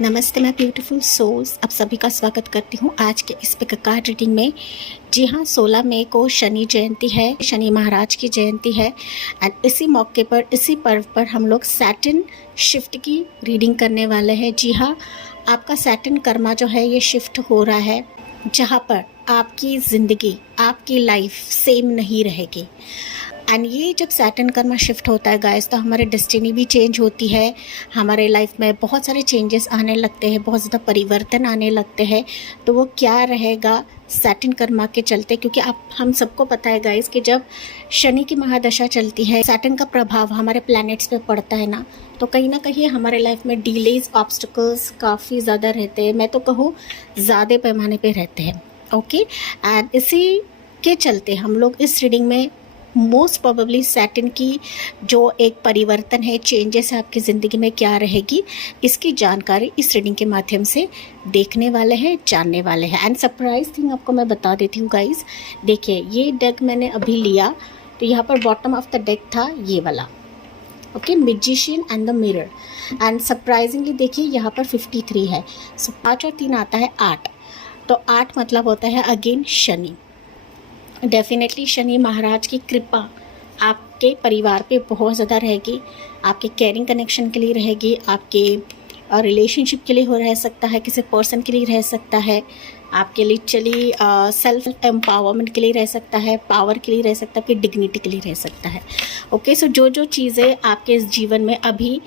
नमस्ते मैं beautiful souls आप सभी का स्वागत करती हूँ आज के इस पिक कार्ड रीडिंग में। जी हाँ, 16 मई को शनि जयंती है, शनि महाराज की जयंती है एंड इसी मौके पर, इसी पर्व पर हम लोग सैटर्न शिफ्ट की रीडिंग करने वाले हैं। जी हाँ, आपका सैटर्न कर्मा जो है ये शिफ्ट हो रहा है, जहाँ पर आपकी ज़िंदगी, आपकी लाइफ सेम नहीं रहेगी। एंड ये जब सैटर्न कर्मा शिफ्ट होता है गाइस, तो हमारे डेस्टिनी भी चेंज होती है, हमारे लाइफ में बहुत सारे चेंजेस आने लगते हैं, बहुत ज़्यादा परिवर्तन आने लगते हैं। तो वो क्या रहेगा सैटर्न कर्मा के चलते, क्योंकि आप हम सबको पता है गाइस कि जब शनि की महादशा चलती है, सैटर्न का प्रभाव हमारे प्लैनेट्स पे पड़ता है ना, तो कहीं ना कहीं हमारे लाइफ में डिलेज, ऑब्स्टिकल्स काफ़ी ज़्यादा रहते हैं। मैं तो कहूँ ज़्यादा पैमाने पे रहते हैं। ओके, एंड इसी के चलते हम लोग इस रीडिंग में मोस्ट प्रोबेबली सैटर्न की जो एक परिवर्तन है, चेंजेस है आपकी ज़िंदगी में क्या रहेगी, इसकी जानकारी इस रीडिंग के माध्यम से देखने वाले हैं, जानने वाले हैं। एंड सरप्राइज थिंग आपको मैं बता देती हूँ गाइस, देखिए ये डेक मैंने अभी लिया, तो यहाँ पर बॉटम ऑफ द डेक था ये वाला, okay, magician and the mirror. And surprisingly देखिए यहाँ पर 53 है, सो 5 और 3 आता है 8, तो 8 मतलब होता है अगेन शनि। डेफिनेटली शनि महाराज की कृपा आपके परिवार पे बहुत ज़्यादा रहेगी, आपके केयरिंग कनेक्शन के लिए रहेगी, आपके रिलेशनशिप के लिए हो रह सकता है, किसी पर्सन के लिए रह सकता है, आपके लिटरली सेल्फ एम्पावरमेंट के लिए रह सकता है, पावर के लिए रह सकता है, आपकी डिग्निटी के लिए रह सकता है। ओके, सो जो जो चीज़ें आपके इस जीवन में अभी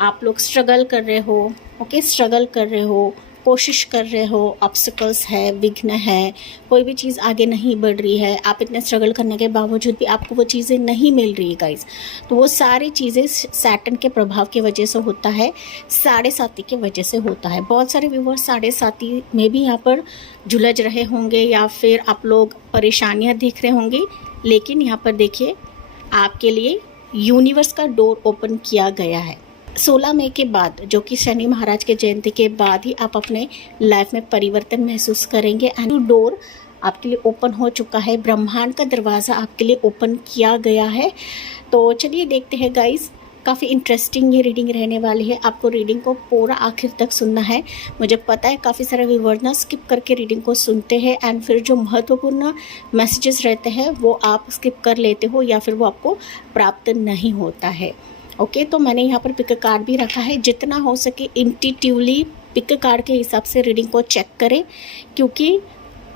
आप लोग स्ट्रगल कर रहे हो, ओके, स्ट्रगल कर रहे हो, कोशिश कर रहे हो, ऑब्स्टिकल्स है, विघ्न है, कोई भी चीज़ आगे नहीं बढ़ रही है, आप इतने स्ट्रगल करने के बावजूद भी आपको वो चीज़ें नहीं मिल रही है गाइस, तो वो सारी चीज़ें सैटर्न के प्रभाव की वजह से होता है, 7.5 की वजह से होता है। बहुत सारे व्यूअर्स 7.5 में भी यहाँ पर झुलझ रहे होंगे या फिर आप लोग परेशानियाँ देख रहे होंगे, लेकिन यहाँ पर देखिए आपके लिए यूनिवर्स का डोर ओपन किया गया है। 16 मई के बाद, जो कि शनि महाराज के जयंती के बाद ही आप अपने लाइफ में परिवर्तन महसूस करेंगे एंड डोर आपके लिए ओपन हो चुका है, ब्रह्मांड का दरवाज़ा आपके लिए ओपन किया गया है। तो चलिए देखते हैं गाइस, काफ़ी इंटरेस्टिंग ये रीडिंग रहने वाली है। आपको रीडिंग को पूरा आखिर तक सुनना है। मुझे पता है काफ़ी सारे व्यूअर्स ना स्किप करके रीडिंग को सुनते हैं एंड फिर जो महत्वपूर्ण मैसेजेस रहते हैं वो आप स्किप कर लेते हो या फिर वो आपको प्राप्त नहीं होता है। ओके, तो मैंने यहाँ पर पिक कार्ड भी रखा है, जितना हो सके इंट्यूटिवली पिक कार्ड के हिसाब से रीडिंग को चेक करें, क्योंकि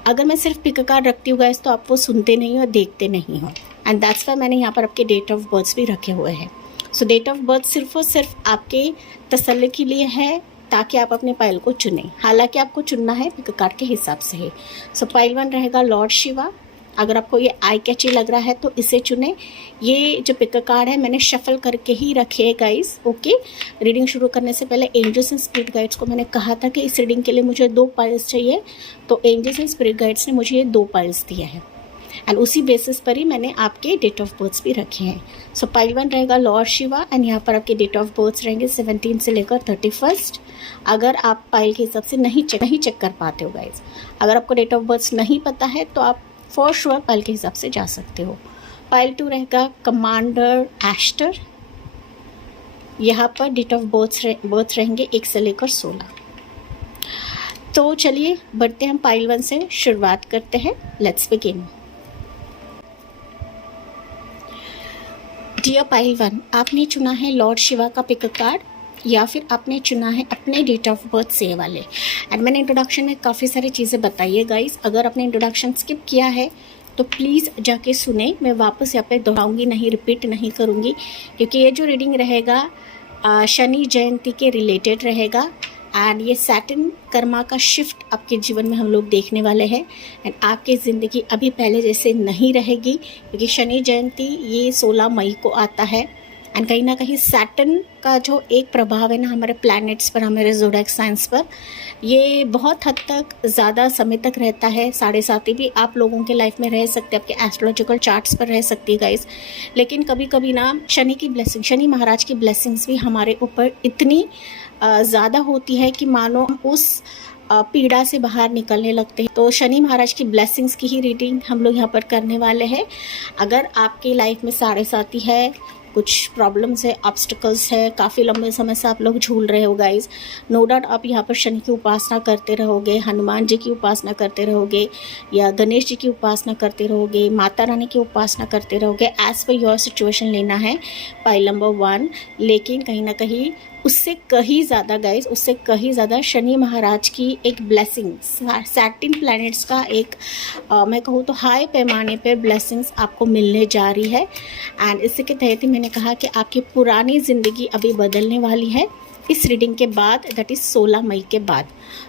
अगर मैं सिर्फ पिक कार्ड रखती हूँ गाइस तो आप वो सुनते नहीं हो, देखते नहीं हो। एंड दैट्स वाई मैंने यहाँ पर आपके डेट ऑफ बर्थ भी रखे हुए हैं। सो डेट ऑफ बर्थ सिर्फ और सिर्फ आपके तसल्ली के लिए है, ताकि आप अपने पाइल को चुनें। हालांकि आपको चुनना है पिक कार्ड के हिसाब से ही। सो पाइल 1 रहेगा लॉर्ड शिवा। अगर आपको ये आई कैची लग रहा है तो इसे चुनें। ये जो पिक कार्ड है मैंने शफल करके ही रखे है गाइस। ओके, रीडिंग शुरू करने से पहले एंजल्स एंड स्पिरिट गाइड्स को मैंने कहा था कि इस रीडिंग के लिए मुझे 2 पाइल्स चाहिए, तो एंजल्स एंड स्पिरिट गाइड्स ने मुझे ये 2 पाइल्स दिए हैं एंड उसी बेसिस पर ही मैंने आपके डेट ऑफ बर्थ भी रखे हैं। सो पाइल 1 रहेगा लॉर्ड शिवा एंड यहाँ पर आपके डेट ऑफ बर्थ रहेंगे 17 से लेकर 31। अगर आप पाइल के हिसाब से नहीं चेक कर पाते हो गाइज, अगर आपको डेट ऑफ बर्थ नहीं पता है तो आप फॉर श्योर पाइल के हिसाब से जा सकते हो। पाइल 2 रहेगा कमांडर एस्टर। यहाँ पर डेट ऑफ बर्थ रहेंगे 1 से लेकर 16। तो चलिए बढ़ते हैं, हम पाइल 1 से शुरुआत करते हैं। Let's begin. डियर पाइल 1, आपने चुना है लॉर्ड शिवा का पिक कार्ड या फिर आपने चुना है अपने डेट ऑफ बर्थ से वाले। एंड मैंने इंट्रोडक्शन में काफ़ी सारी चीज़ें बताई है गाइस, अगर आपने इंट्रोडक्शन स्किप किया है तो प्लीज़ जाके सुने। मैं वापस यहाँ पे दोहराऊंगी नहीं, रिपीट नहीं करूँगी, क्योंकि ये जो रीडिंग रहेगा शनि जयंती के रिलेटेड रहेगा एंड ये सैटर्न कर्मा का शिफ्ट आपके जीवन में हम लोग देखने वाले हैं एंड आपकी ज़िंदगी अभी पहले जैसे नहीं रहेगी, क्योंकि शनि जयंती ये 16 मई को आता है एंड कहीं ना कहीं सैटर्न का जो एक प्रभाव है ना हमारे प्लैनेट्स पर, हमारे ज़ोडिएक साइंस पर, ये बहुत हद तक ज़्यादा समय तक रहता है। 7.5 भी आप लोगों के लाइफ में रह सकते हैं, आपके एस्ट्रोलॉजिकल चार्ट्स पर रह सकती है गाइस। लेकिन कभी कभी ना शनि की ब्लेसिंग, शनि महाराज की ब्लेसिंग्स भी हमारे ऊपर इतनी ज़्यादा होती है कि मानो हम उस पीड़ा से बाहर निकलने लगते हैं। तो शनि महाराज की ब्लेसिंग्स की ही रीडिंग हम लोग यहाँ पर करने वाले हैं। अगर आपकी लाइफ में 7.5 है, कुछ प्रॉब्लम्स है, ऑब्स्टिकल्स है, काफ़ी लंबे समय से आप लोग झूल रहे हो गाइज। नो डाउट आप यहाँ पर शनि की उपासना करते रहोगे, हनुमान जी की उपासना करते रहोगे, या गणेश जी की उपासना करते रहोगे, माता रानी की उपासना करते रहोगे। एज पर योर सिचुएशन लेना है पाइल नंबर 1। लेकिन कहीं ना कहीं उससे कहीं ज़्यादा गाइज, उससे कहीं ज़्यादा शनि महाराज की एक ब्लेसिंग, सैटर्न प्लैनेट्स का एक मैं कहूँ तो हाई पैमाने पे ब्लेसिंग्स आपको मिलने जा रही है। एंड इसी के तहत ही मैंने कहा कि आपकी पुरानी ज़िंदगी अभी बदलने वाली है इस रीडिंग के बाद, दैट इज़ 16 मई के बाद।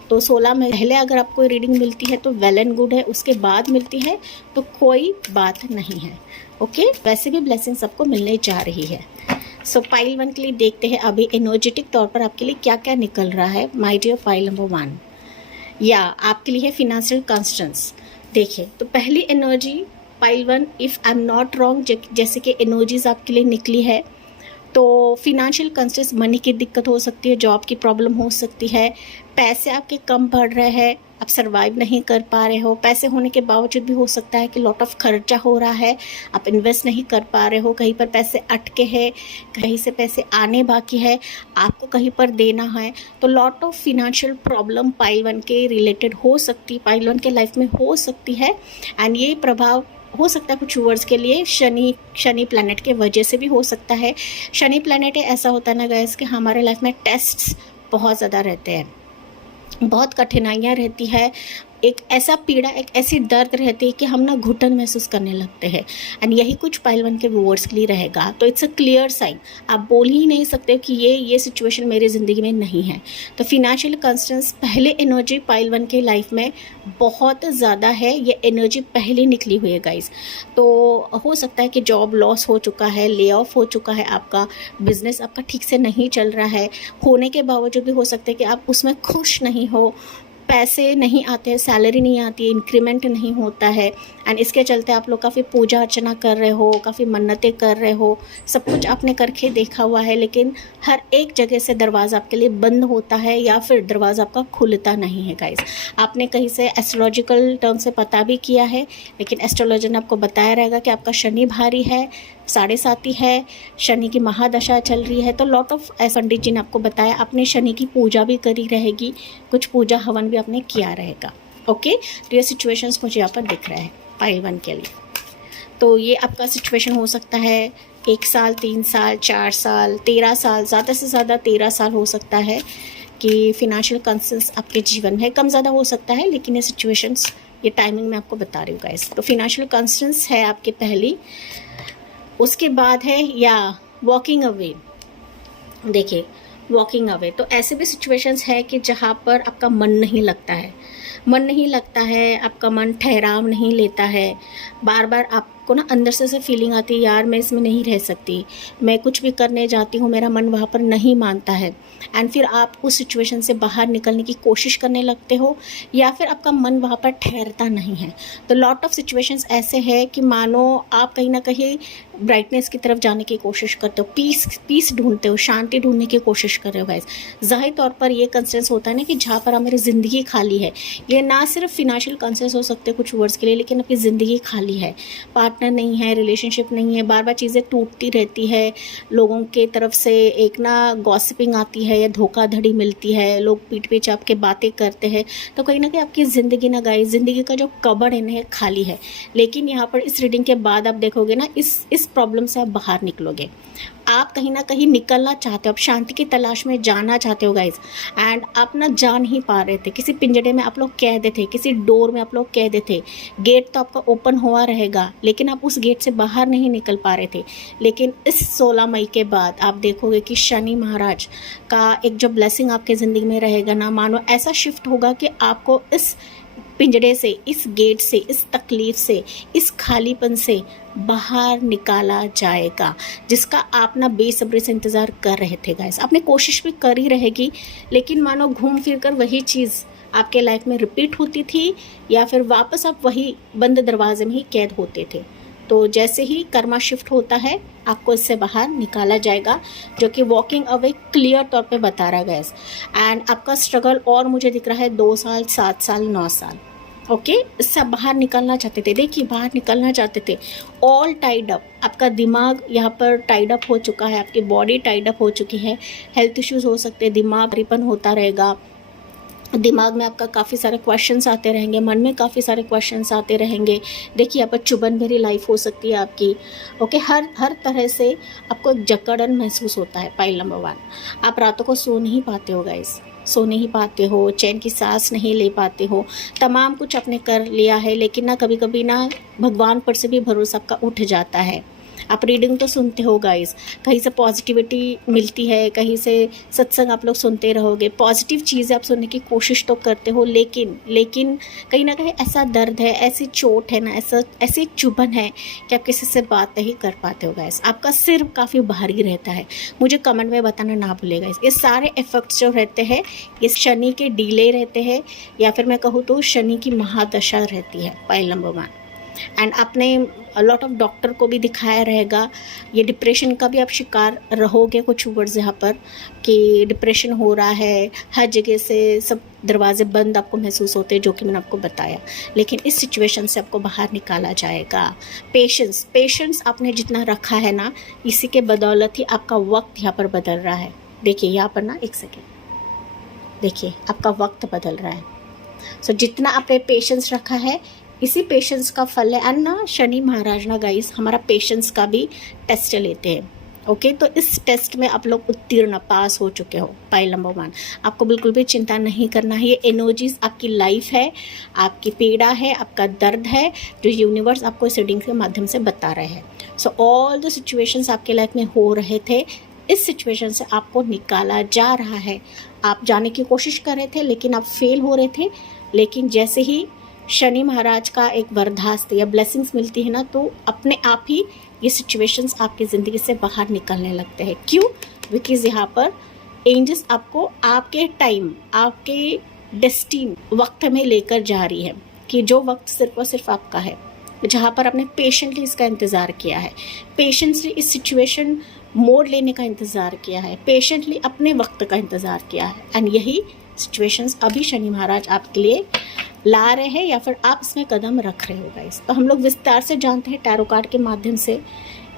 तो 16 मई पहले अगर आपको रीडिंग मिलती है तो वेल एंड गुड है, उसके बाद मिलती है तो कोई बात नहीं है। ओके, वैसे भी ब्लेसिंग्स आपको मिलने जा रही है। सो पाइल 1 के लिए देखते हैं अभी एनर्जेटिक तौर पर आपके लिए क्या क्या निकल रहा है माय डियर पाइल नंबर 1। या आपके लिए है फिनेंशियल कॉन्स्टेंस। देखिए, तो पहली energy pile 1, if I am not wrong, जैसे कि एनर्जीज आपके लिए निकली है, तो फिनेंशियल कंस्ट्रेंट्स, मनी की दिक्कत हो सकती है, जॉब की प्रॉब्लम हो सकती है, पैसे आपके कम पड़ रहे हैं, आप सर्वाइव नहीं कर पा रहे हो। पैसे होने के बावजूद भी हो सकता है कि लॉट ऑफ खर्चा हो रहा है, आप इन्वेस्ट नहीं कर पा रहे हो, कहीं पर पैसे अटके हैं, कहीं से पैसे आने बाकी है, आपको कहीं पर देना है। तो lot of financial problem pile 1 के रिलेटेड हो सकती है, पाइल 1 के लाइफ में हो सकती है। एंड ये प्रभाव हो सकता है कुछ व्यूअर्स के लिए शनि प्लैनेट के वजह से भी हो सकता है। शनि प्लैनेट ऐसा होता है ना गाइस कि हमारे लाइफ में टेस्ट्स बहुत ज़्यादा रहते हैं, बहुत कठिनाइयाँ रहती है, एक ऐसा पीड़ा, एक ऐसी दर्द रहती है कि हम ना घुटन महसूस करने लगते हैं। एंड यही कुछ पाइल 1 के व्यूअर्स के लिए रहेगा। तो इट्स अ क्लियर साइन, आप बोल ही नहीं सकते कि ये सिचुएशन मेरी ज़िंदगी में नहीं है। तो फिनेंशियल कंस्टेंट्स पहले एनर्जी पाइल 1 के लाइफ में बहुत ज़्यादा है, ये एनर्जी पहले निकली हुई है गाइज। तो हो सकता है कि जॉब लॉस हो चुका है, ले ऑफ हो चुका है, आपका बिजनेस आपका ठीक से नहीं चल रहा है, होने के बावजूद भी हो सकता है कि आप उसमें खुश नहीं हो, पैसे नहीं आते हैं, सैलरी नहीं आती है, इंक्रीमेंट नहीं होता है। एंड इसके चलते आप लोग काफ़ी पूजा अर्चना कर रहे हो, काफ़ी मन्नतें कर रहे हो, सब कुछ आपने करके देखा हुआ है, लेकिन हर एक जगह से दरवाज़ा आपके लिए बंद होता है या फिर दरवाज़ा आपका खुलता नहीं है गाइस। आपने कहीं से एस्ट्रोलॉजिकल टर्म से पता भी किया है, लेकिन एस्ट्रोलॉजर ने आपको बताया रहेगा कि आपका शनि भारी है, 7.5 है, शनि की महादशा चल रही है। तो लॉट ऑफ पंडित जी ने आपको बताया, आपने शनि की पूजा भी करी रहेगी, कुछ पूजा हवन भी आपने किया रहेगा। ओके, तो ये सिचुएशंस मुझे यहाँ पर दिख रहे हैं पाइल 1 के लिए। तो ये आपका सिचुएशन हो सकता है 1 साल, 3 साल, 4 साल, 13 साल, ज़्यादा से ज़्यादा 13 साल हो सकता है कि फिनेंशियल कंसर्न्स आपके जीवन में कम ज़्यादा हो सकता है, लेकिन ये सिचुएशंस, ये टाइमिंग मैं आपको बता रही हूँ गाइस। तो फिनेंशियल कंसर्न्स है आपके पहली, उसके बाद है या वॉकिंग अवे। देखिए, वॉकिंग अवे, तो ऐसे भी सिचुएशंस है कि जहाँ पर आपका मन नहीं लगता है, आपका मन ठहराव नहीं लेता है, बार बार आपको ना अंदर से फीलिंग आती है, यार मैं इसमें नहीं रह सकती, मैं कुछ भी करने जाती हूँ मेरा मन वहाँ पर नहीं मानता है। एंड फिर आप उस सिचुएशन से बाहर निकलने की कोशिश करने लगते हो, या फिर आपका मन वहाँ पर ठहरता नहीं है। तो लॉट ऑफ सिचुएशंस ऐसे है कि मानो आप कहीं ना कहीं ब्राइटनेस की तरफ जाने की कोशिश करते हो, पीस ढूंढते हो, शांति ढूंढने की कोशिश कर रहे हो गाइस। ज़ाहिर तौर पर ये कंसेंस होता है ना कि जहाँ पर हमारी ज़िंदगी खाली है, ये ना सिर्फ फिनेंशियल कंसेंस हो सकते हैं कुछ वर्ड्स के लिए, लेकिन आपकी ज़िंदगी खाली है, पार्टनर नहीं है, रिलेशनशिप नहीं है, बार बार चीज़ें टूटती रहती है, लोगों के तरफ से एक ना गॉसिपिंग आती है या धोखाधड़ी मिलती है, लोग पीठ पीछे आपके बातें करते हैं। तो कहीं ना कहीं आपकी ज़िंदगी ना गाइस, ज़िंदगी का जो कबड़ है ना खाली है। लेकिन यहाँ पर इस रीडिंग के बाद आप देखोगे ना, इस प्रॉब्लम से आप बाहर निकलोगे, आप कहीं ना कहीं निकलना चाहते हो, आप शांति की तलाश में जाना चाहते हो गाइज। एंड आप ना जा नहीं पा रहे थे, किसी पिंजड़े में आप लोग कैद थे, किसी डोर में आप लोग कैद थे, गेट तो आपका ओपन हुआ रहेगा, लेकिन आप उस गेट से बाहर नहीं निकल पा रहे थे। लेकिन इस 16 मई के बाद आप देखोगे कि शनि महाराज का एक जो ब्लेसिंग आपके ज़िंदगी में रहेगा ना, मानो ऐसा शिफ्ट होगा कि आपको इस पिंजड़े से, इस गेट से, इस तकलीफ से, इस खालीपन से बाहर निकाला जाएगा, जिसका आप ना बेसब्री से इंतज़ार कर रहे थे गाइस। आपने कोशिश भी करी रहेगी, लेकिन मानो घूम फिर कर वही चीज़ आपके लाइफ में रिपीट होती थी, या फिर वापस आप वही बंद दरवाजे में ही कैद होते थे। तो जैसे ही कर्मा शिफ्ट होता है, आपको इससे बाहर निकाला जाएगा, जो कि वॉकिंग अवे क्लियर तौर पे बता रहा है गाइस। एंड आपका स्ट्रगल और मुझे दिख रहा है 2 साल, 7 साल, 9 साल। ओके, सब बाहर निकलना चाहते थे, देखिए बाहर निकलना चाहते थे, ऑल टाइड अप, आपका दिमाग यहाँ पर टाइड अप हो चुका है, आपकी बॉडी टाइड अप हो चुकी है, हेल्थ इश्यूज हो सकते हैं, दिमाग रिपन होता रहेगा, दिमाग में आपका काफ़ी सारे क्वेश्चंस आते रहेंगे, मन में काफ़ी सारे क्वेश्चंस आते रहेंगे। देखिए यहाँ पर चुभन भरी लाइफ हो सकती है आपकी। ओके, हर तरह से आपको एक जकड़न महसूस होता है। पाइल नंबर 1, आप रातों को सो नहीं पाते हो गाइस, सो नहीं पाते हो, चैन की सांस नहीं ले पाते हो, तमाम कुछ आपने कर लिया है, लेकिन ना कभी कभी ना भगवान पर से भी भरोसा आपका उठ जाता है। आप रीडिंग तो सुनते हो गाइस, कहीं से पॉजिटिविटी मिलती है, कहीं से सत्संग आप लोग सुनते रहोगे, पॉजिटिव चीज़ें आप सुनने की कोशिश तो करते हो, लेकिन कहीं ना कहीं ऐसा दर्द है, ऐसी चोट है ना, ऐसी चुभन है कि आप किसी से बात नहीं कर पाते हो गाइस। आपका सिर काफ़ी भारी रहता है, मुझे कमेंट में बताना ना भूलेगा। ये सारे इफेक्ट्स जो रहते हैं ये शनि के डीले रहते हैं, या फिर मैं कहूँ तो शनि की महादशा रहती है। पाइल नंबर 1, एंड आपने लॉट ऑफ डॉक्टर को भी दिखाया रहेगा, ये डिप्रेशन का भी आप शिकार रहोगे। कुछ वर्ड्स यहाँ पर कि डिप्रेशन हो रहा है, हर जगह से सब दरवाजे बंद आपको महसूस होते हैं, जो कि मैंने आपको बताया, लेकिन इस सिचुएशन से आपको बाहर निकाला जाएगा। पेशेंस आपने जितना रखा है ना, इसी के बदौलत ही आपका वक्त यहाँ पर बदल रहा है। देखिए यहाँ पर ना, एक सेकेंड, देखिए आपका वक्त बदल रहा है। सो जितना आपने पेशेंस रखा है, इसी पेशेंस का फल है। एंड ना शनि महाराज ना गाइस हमारा पेशेंस का भी टेस्ट लेते हैं। ओके, तो इस टेस्ट में आप लोग उत्तीर्ण पास हो चुके हो। पाइल नंबर 1, आपको बिल्कुल भी चिंता नहीं करना है। ये एनर्जीज आपकी लाइफ है, आपकी पीड़ा है, आपका दर्द है, जो यूनिवर्स आपको इस रीडिंग के माध्यम से बता रहे हैं। सो ऑल द सिचुएशंस आपके लाइफ में हो रहे थे, इस सिचुएशन से आपको निकाला जा रहा है। आप जाने की कोशिश कर रहे थे, लेकिन आप फेल हो रहे थे, लेकिन जैसे ही शनि महाराज का एक वरदास्त्र या ब्लेसिंग्स मिलती है ना, तो अपने आप ही ये सिचुएशंस आपकी ज़िंदगी से बाहर निकलने लगते हैं। क्यों? बिकॉज यहाँ पर एंजल्स आपको आपके टाइम, आपके डेस्टिन वक्त में लेकर जा रही है, कि जो वक्त सिर्फ और सिर्फ आपका है, जहाँ पर आपने पेशेंटली इसका इंतज़ार किया है, पेशेंटली इस सिचुएशन मोड़ लेने का इंतज़ार किया है, पेशेंटली अपने वक्त का इंतज़ार किया है। एंड यही सिचुएशंस अभी शनि महाराज आपके लिए ला रहे हैं, या फिर आप इसमें कदम रख रहे हो गाइस। तो हम लोग विस्तार से जानते हैं टैरो कार्ड के माध्यम से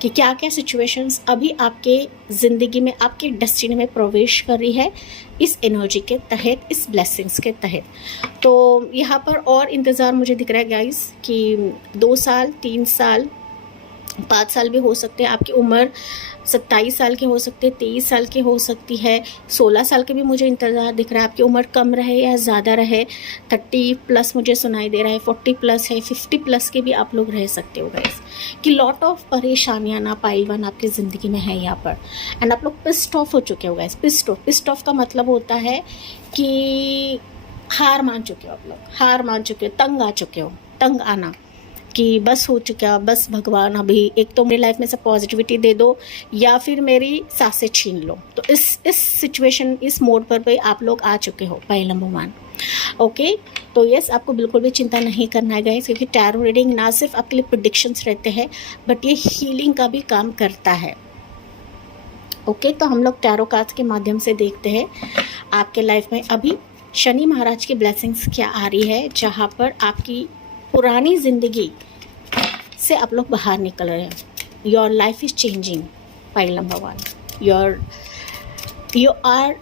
कि क्या क्या सिचुएशंस अभी आपके ज़िंदगी में, आपके डेस्टिनी में प्रवेश कर रही है इस एनर्जी के तहत, इस ब्लेसिंग्स के तहत। तो यहाँ पर और इंतज़ार मुझे दिख रहा है गाइस कि 2 साल, 3 साल, 5 साल भी हो सकते हैं। आपकी उम्र 27 साल के हो सकते हैं, 23 साल की हो सकती है, 16 साल के भी मुझे इंतज़ार दिख रहा है। आपकी उम्र कम रहे या ज़्यादा रहे, 30 प्लस मुझे सुनाई दे रहा है, 40 प्लस है, 50 प्लस के भी आप लोग रह सकते हो गाइस। कि लॉट ऑफ परेशानियाँ ना पाइल 1 आपकी ज़िंदगी में है यहाँ पर। एंड आप लोग पिस्ड ऑफ हो चुके हो गाइस। पिस्ड ऑफ का मतलब होता है कि हार मान चुके हो आप लोग, हार मान चुके हो, तंग आ चुके हो, तंग आना कि बस हो चुका, बस भगवान अभी एक तो मेरी लाइफ में से पॉजिटिविटी दे दो, या फिर मेरी सांसें छीन लो। तो इस सिचुएशन, इस मोड पर भी आप लोग आ चुके हो। Pile number 1, okay. तो यस, आपको बिल्कुल भी चिंता नहीं करना है गाइस, क्योंकि टैरो रीडिंग ना सिर्फ आपके लिए प्रेडिक्शंस रहते हैं, बट ये हीलिंग का भी काम करता है। ओके, तो हम लोग टैरो कार्ड्स के माध्यम से देखते हैं आपके लाइफ में अभी शनि महाराज की ब्लेसिंग्स क्या आ रही है, जहाँ पर आपकी पुरानी ज़िंदगी से आप लोग बाहर निकल रहे हैं। Your life is changing. Pile number 1, you are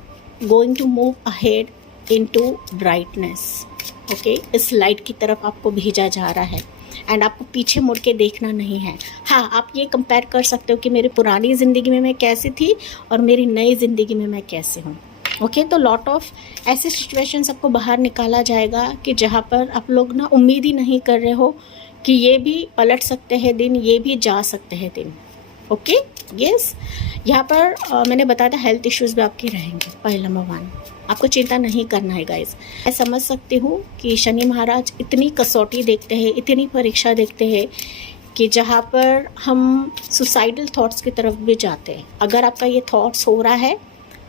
going to move ahead into brightness. Okay, इस लाइट की तरफ आपको भेजा जा रहा है, एंड आपको पीछे मुड़ के देखना नहीं है। हाँ, आप ये कंपेयर कर सकते हो कि मेरी पुरानी ज़िंदगी में मैं कैसी थी और मेरी नई ज़िंदगी में मैं कैसे हूँ। ओके, तो लॉट ऑफ ऐसे सिचुएशंस आपको बाहर निकाला जाएगा कि जहाँ पर आप लोग ना उम्मीद ही नहीं कर रहे हो कि ये भी पलट सकते हैं दिन, ये भी जा सकते हैं दिन। ओके, यस, यहाँ पर मैंने बताया था हेल्थ इश्यूज़ भी आपके रहेंगे। पाइल नंबर 1, आपको चिंता नहीं करना है गाइस। मैं समझ सकती हूँ कि शनि महाराज इतनी कसौटी देखते हैं, इतनी परीक्षा देखते हैं कि जहाँ पर हम सुसाइडल थॉट्स की तरफ भी जाते हैं। अगर आपका ये थॉट्स हो रहा है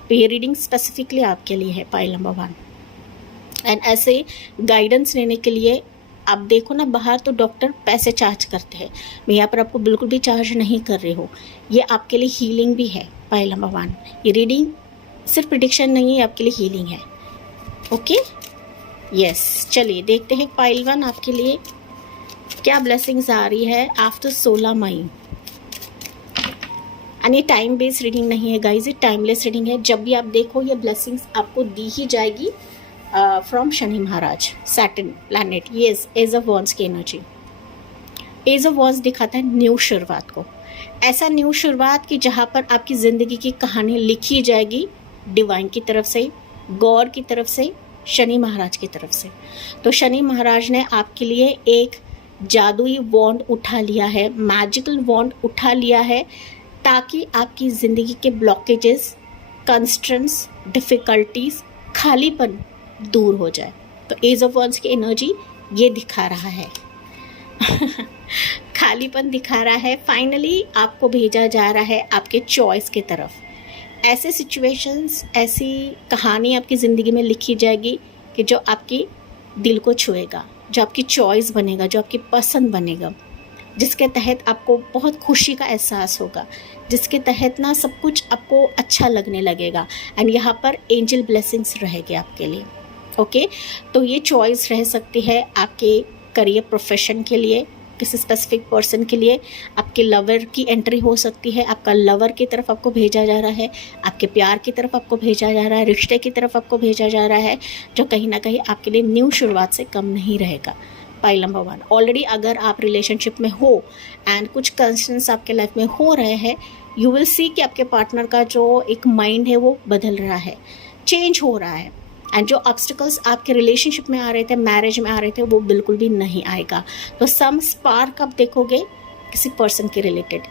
तो ये रीडिंग स्पेसिफिकली आपके लिए है। पाइल नंबर 1, एंड ऐसे गाइडेंस लेने के लिए आप देखो ना, बाहर तो डॉक्टर पैसे चार्ज करते हैं, मैं यहाँ पर आपको बिल्कुल भी चार्ज नहीं कर रही हूँ। ये आपके लिए हीलिंग भी है। पाइल नंबर 1, ये रीडिंग सिर्फ प्रेडिक्शन नहीं है, आपके लिए हीलिंग है। ओके, यस, चलिए देखते हैं पाइल 1 आपके लिए क्या ब्लेसिंग्स आ रही है आफ्टर 16 मई। एंड ये टाइम बेस्ड रीडिंग नहीं है गाइज, ये टाइमलेस रीडिंग है। जब भी आप देखो ये ब्लेसिंग्स आपको दी ही जाएगी from Shani Maharaj, Saturn planet. Yes, ace of wands की एनर्जी। एज ऑफ वॉन्ड्स दिखाता है न्यू शुरुआत को, ऐसा न्यू शुरुआत कि जहाँ पर आपकी ज़िंदगी की कहानी लिखी जाएगी डिवाइन की तरफ से, गॉड की तरफ से, शनि महाराज की तरफ से। तो शनि महाराज ने आपके लिए एक जादुई वॉन्ड उठा लिया है, मैजिकल वॉन्ड उठा लिया है, ताकि आपकी ज़िंदगी के ब्लॉकेजेस, कंस्ट्रेंट्स, डिफ़िकल्टीज, खालीपन दूर हो जाए। तो एज ऑफ वॉन्ड्स की एनर्जी ये दिखा रहा है खालीपन दिखा रहा है। फाइनली आपको भेजा जा रहा है आपके चॉइस की तरफ। ऐसे सिचुएशंस, ऐसी कहानी आपकी ज़िंदगी में लिखी जाएगी कि जो आपके दिल को छुएगा, जो आपकी चॉइस बनेगा, जो आपकी पसंद बनेगा, जिसके तहत आपको बहुत खुशी का एहसास होगा, जिसके तहत ना सब कुछ आपको अच्छा लगने लगेगा। एंड यहाँ पर एंजल ब्लेसिंग्स रहेंगे आपके लिए। ओके, तो ये चॉइस रह सकती है आपके करियर प्रोफेशन के लिए, किसी स्पेसिफिक पर्सन के लिए, आपके लवर की एंट्री हो सकती है, आपका लवर की तरफ आपको भेजा जा रहा है, आपके प्यार की तरफ आपको भेजा जा रहा है, रिश्ते की तरफ आपको भेजा जा रहा है, जो कहीं ना कहीं आपके लिए न्यू शुरुआत से कम नहीं रहेगा। पाइल नंबर 1, ऑलरेडी अगर आप रिलेशनशिप में हो एंड कुछ कंसर्न्स आपके लाइफ में हो रहे हैं, यू विल सी कि आपके पार्टनर का जो एक माइंड है वो बदल रहा है, चेंज हो रहा है। एंड जो ऑब्स्टिकल्स आपके रिलेशनशिप में आ रहे थे, मैरिज में आ रहे थे, वो बिल्कुल भी नहीं आएगा। तो सम स्पार्क आप देखोगे किसी पर्सन के रिलेटेड।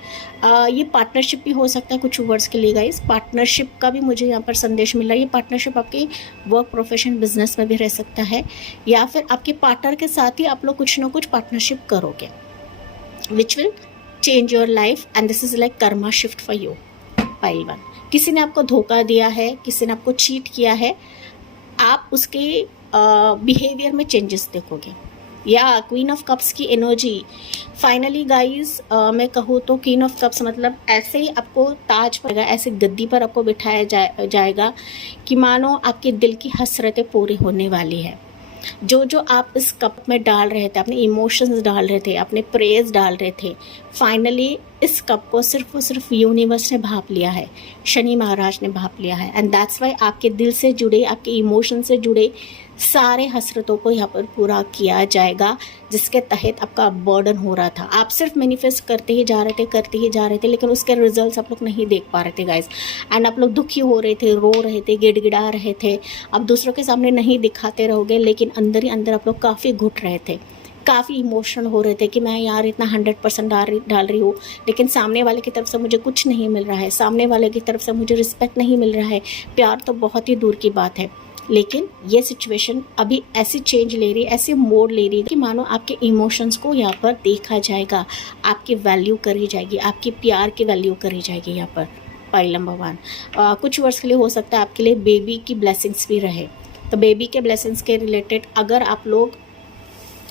ये पार्टनरशिप भी हो सकता है कुछ वर्ड्स के लिए गाइस। पार्टनरशिप का भी मुझे यहाँ पर संदेश मिल रहा है। ये पार्टनरशिप आपके वर्क, प्रोफेशन, बिजनेस में भी रह सकता है, या फिर आपके पार्टनर के साथ ही आप लोग कुछ ना कुछ पार्टनरशिप करोगे which will change your life. And this is like Karma shift for you. Pile 1, किसी ने आपको धोखा दिया है, किसी ने आपको चीट किया है, आप उसके बिहेवियर में चेंजेस देखोगे। या क्वीन ऑफ कप्स की एनर्जी। फाइनली गाइज मैं कहूँ तो क्वीन ऑफ कप्स मतलब ऐसे ही आपको ताज पड़ेगा, ऐसे गद्दी पर आपको बिठाया जाएगा कि मानो आपके दिल की हसरतें पूरी होने वाली है। जो आप इस कप में डाल रहे थे, अपने इमोशंस डाल रहे थे, अपने प्रेयर्स डाल रहे थे, फाइनली इस कप को सिर्फ और सिर्फ यूनिवर्स ने भाप लिया है, शनि महाराज ने भाप लिया है। एंड दैट्स वाई आपके दिल से जुड़े, आपके इमोशन से जुड़े सारे हसरतों को यहाँ पर पूरा किया जाएगा, जिसके तहत आपका बर्डन हो रहा था। आप सिर्फ मैनिफेस्ट करते ही जा रहे थे, लेकिन उसके रिजल्ट्स आप लोग नहीं देख पा रहे थे गाइज। एंड आप लोग दुखी हो रहे थे, रो रहे थे, गिड़गिड़ा रहे थे। आप दूसरों के सामने नहीं दिखाते रहोगे, लेकिन अंदर ही अंदर आप लोग काफ़ी घुट रहे थे, काफ़ी इमोशनल हो रहे थे कि मैं यार इतना 100% डाल रही हूँ, लेकिन सामने वाले की तरफ से मुझे कुछ नहीं मिल रहा है, सामने वाले की तरफ से मुझे रिस्पेक्ट नहीं मिल रहा है, प्यार तो बहुत ही दूर की बात है। लेकिन ये सिचुएशन अभी ऐसी चेंज ले रही है, ऐसे मोड़ ले रही है कि मानो आपके इमोशंस को यहाँ पर देखा जाएगा, आपकी वैल्यू करी जाएगी, आपकी प्यार की वैल्यू करी जाएगी यहाँ पर। पाइल नंबर 1, कुछ वर्ष के लिए हो सकता है आपके लिए बेबी की ब्लेसिंग्स भी रहे। तो बेबी के ब्लेसिंग्स के रिलेटेड अगर आप लोग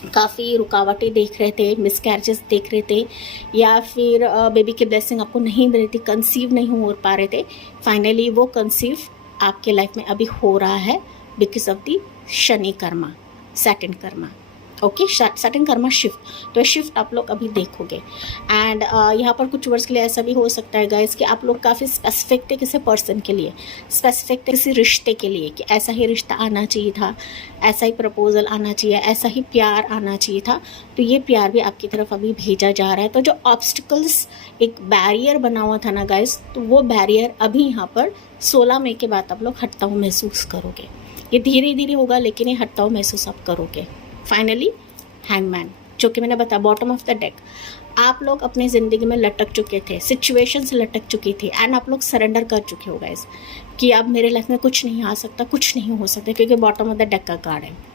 काफ़ी रुकावटें देख रहे थे, मिसकैरेजेस देख रहे थे, या फिर बेबी की ब्लेसिंग आपको नहीं मिल रही थी, कंसीव नहीं हो पा रहे थे, फाइनली वो कंसीव आपके लाइफ में अभी हो रहा है because of the Shani Karma, Saturn Karma. Okay, Saturn Karma shift. तो शिफ्ट आप लोग अभी देखोगे। एंड यहाँ पर कुछ वर्ड्स के लिए ऐसा भी हो सकता है गाइस कि आप लोग काफ़ी स्पेसिफिक थे किसी पर्सन के लिए, स्पेसिफिक थे किसी रिश्ते के लिए कि ऐसा ही रिश्ता आना चाहिए था, ऐसा ही प्रपोजल आना चाहिए, ऐसा ही प्यार आना चाहिए था। तो ये प्यार भी आपकी तरफ अभी भेजा जा रहा है। तो जो ऑब्स्टिकल्स, एक बैरियर बना हुआ था ना गाइस, तो वो बैरियर अभी यहाँ पर 16 मई के बाद आप लोग हटता हुआ महसूस करोगे। ये धीरे धीरे होगा, लेकिन ये हटता हुआ महसूस आप करोगे। फाइनली हैंगमैन, जो कि मैंने बताया बॉटम ऑफ द डेक, आप लोग अपनी ज़िंदगी में लटक चुके थे, सिचुएशन से लटक चुकी थी, एंड आप लोग सरेंडर कर चुके हो गाइस कि अब मेरे लाइफ में कुछ नहीं आ सकता, कुछ नहीं हो सकता, क्योंकि बॉटम ऑफ द डेक का कार्ड है।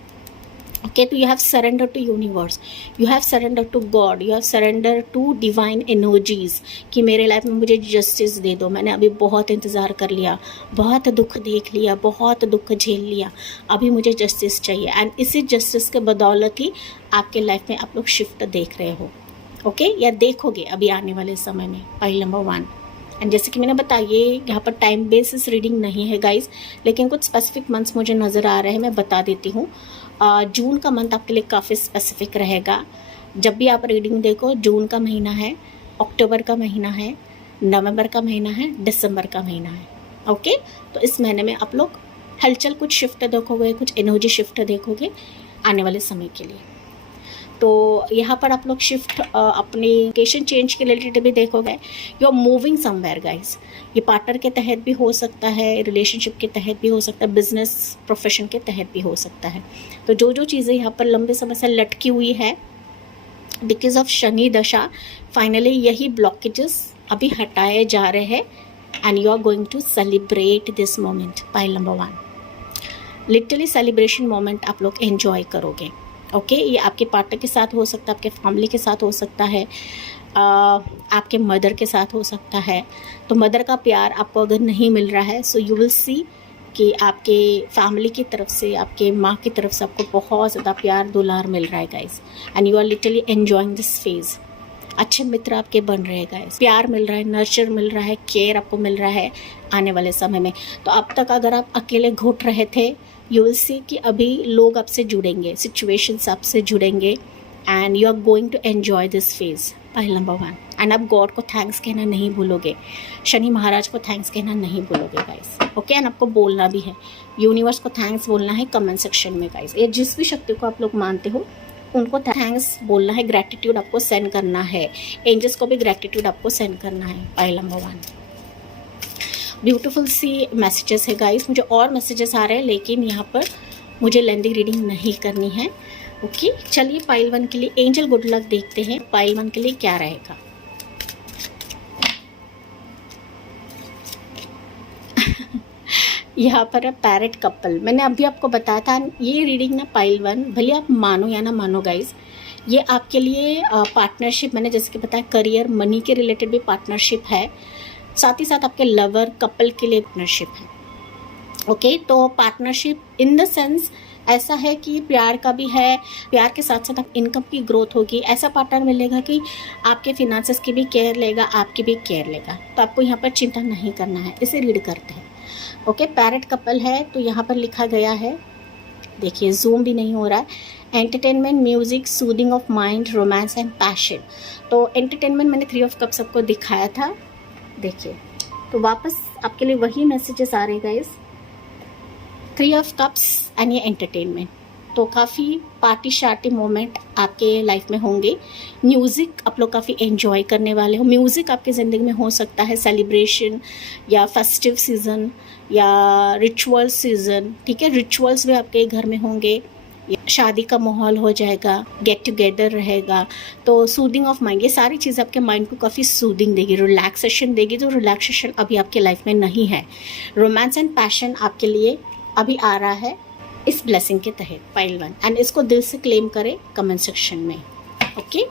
ओके, तो you have surrender to universe, you have surrender to God, you have surrender to divine energies कि मेरे लाइफ में मुझे जस्टिस दे दो। मैंने अभी बहुत इंतज़ार कर लिया, बहुत दुख देख लिया, बहुत दुख झेल लिया, अभी मुझे जस्टिस चाहिए। एंड इसी जस्टिस के बदौलत ही आपके लाइफ में आप लोग शिफ्ट देख रहे हो। ओके, या देखोगे अभी आने वाले समय में। Pile number 1। एंड जैसे कि मैंने बताया, ये यहाँ पर टाइम बेसिस रीडिंग नहीं है गाइज, लेकिन कुछ स्पेसिफिक मंथ्स मुझे नज़र आ रहे हैं, मैं बता देती हूँ। जून का मंथ आपके लिए काफ़ी स्पेसिफिक रहेगा। जब भी आप रीडिंग देखो, जून का महीना है, अक्टूबर का महीना है, नवंबर का महीना है, दिसंबर का महीना है। ओके, तो इस महीने में आप लोग हलचल कुछ शिफ्ट देखोगे, कुछ एनर्जी शिफ्ट देखोगे आने वाले समय के लिए। तो यहाँ पर आप लोग शिफ्ट अपनी लोकेशन चेंज के रिलेटेड भी देखोगे। You are moving somewhere guys. ये पार्टनर के तहत भी हो सकता है, रिलेशनशिप के तहत भी हो सकता है, बिजनेस प्रोफेशन के तहत भी हो सकता है। तो जो जो चीज़ें यहाँ पर लंबे समय से लटकी हुई है बिकॉज ऑफ शनि दशा, फाइनली यही ब्लॉकेजेस अभी हटाए जा रहे हैं and you are going to celebrate this moment. Pile number 1, literally celebration moment आप लोग एंजॉय करोगे। ओके, ये आपके पार्टनर के साथ हो सकता है, आपके फैमिली के साथ हो सकता है, आपके मदर के साथ हो सकता है। तो मदर का प्यार आपको अगर नहीं मिल रहा है, सो यू विल सी कि आपके फैमिली की तरफ से, आपके माँ की तरफ से आपको बहुत ज़्यादा प्यार दुलार मिल रहा है guys, and you are literally enjoying this phase. अच्छे मित्र आपके बन रहे हैं गाइस, प्यार मिल रहा है, नर्चर मिल रहा है, केयर आपको मिल रहा है आने वाले समय में। तो अब तक अगर आप अकेले घुट रहे थे, यू विल सी कि अभी लोग आपसे जुड़ेंगे, सिचुएशंस आपसे जुड़ेंगे and you are going to enjoy this phase. Pile number 1, and आप गॉड को थैंक्स कहना नहीं भूलोगे, शनि महाराज को थैंक्स कहना नहीं भूलोगे गाइस। ओके, एंड आपको बोलना भी है, यूनिवर्स को थैंक्स बोलना है कमेंट सेक्शन में गाइस। ये जिस भी शक्ति को आप लोग मानते हो उनको थैंक्स बोलना है, ग्रैटिट्यूड आपको सेंड करना है, एंजल्स को भी ग्रैटिट्यूड आपको सेंड करना है। पाइल नंबर 1, ब्यूटीफुल सी मैसेजेस है गाइस। मुझे और मैसेजेस आ रहे हैं लेकिन यहाँ पर मुझे लेंदी रीडिंग नहीं करनी है। ओके, चलिए पाइल 1 के लिए एंजल गुड लक देखते हैं, पाइल 1 के लिए क्या रहेगा। यहाँ पर है पैरेट कपल। मैंने अभी आपको बताया था ये रीडिंग ना पाइल 1, भले आप मानो या ना मानो गाइस, ये आपके लिए पार्टनरशिप, मैंने जैसे कि बताया करियर मनी के रिलेटेड भी पार्टनरशिप है, साथ ही साथ आपके लवर कपल के लिए पार्टनरशिप है। ओके, तो पार्टनरशिप इन द सेंस ऐसा है कि प्यार का भी है, प्यार के साथ साथ आप इनकम की ग्रोथ होगी। ऐसा पार्टनर मिलेगा कि आपके फिनांसेस की भी केयर लेगा, आपकी भी केयर लेगा, तो आपको यहाँ पर चिंता नहीं करना है। इसे रीड करते हैं। ओके, पैरेट कपल है तो यहाँ पर लिखा गया है, देखिए जूम भी नहीं हो रहा है, entertainment, music, soothing of mind, romance and passion. तो एंटरटेनमेंट मैंने 3 ऑफ कप्स आपको दिखाया था, देखिए तो वापस आपके लिए वही मैसेजेस आ रहे हैं गाइस, 3 ऑफ कप्स एंड ये एंटरटेनमेंट। तो काफ़ी पार्टी शार्टी मोमेंट आपके लाइफ में होंगे। म्यूज़िक आप लोग काफ़ी एंजॉय करने वाले हो। म्यूज़िक आपकी ज़िंदगी में हो सकता है सेलिब्रेशन या फेस्टिव सीज़न या रिचुअल सीज़न, ठीक है, रिचुअल्स भी आपके घर में होंगे, शादी का माहौल हो जाएगा, गेट टुगेदर रहेगा। तो सूदिंग ऑफ माइंड, ये सारी चीज़ें आपके माइंड को काफ़ी सूदिंग देगी, रिलैक्सेशन देगी, जो रिलैक्सेशन अभी आपके लाइफ में नहीं है। रोमांस एंड पैशन आपके लिए अभी आ रहा है इस ब्लेसिंग के तहत। पाइल 1, एंड इसको दिल से क्लेम करें कमेंट सेक्शन में। ओके,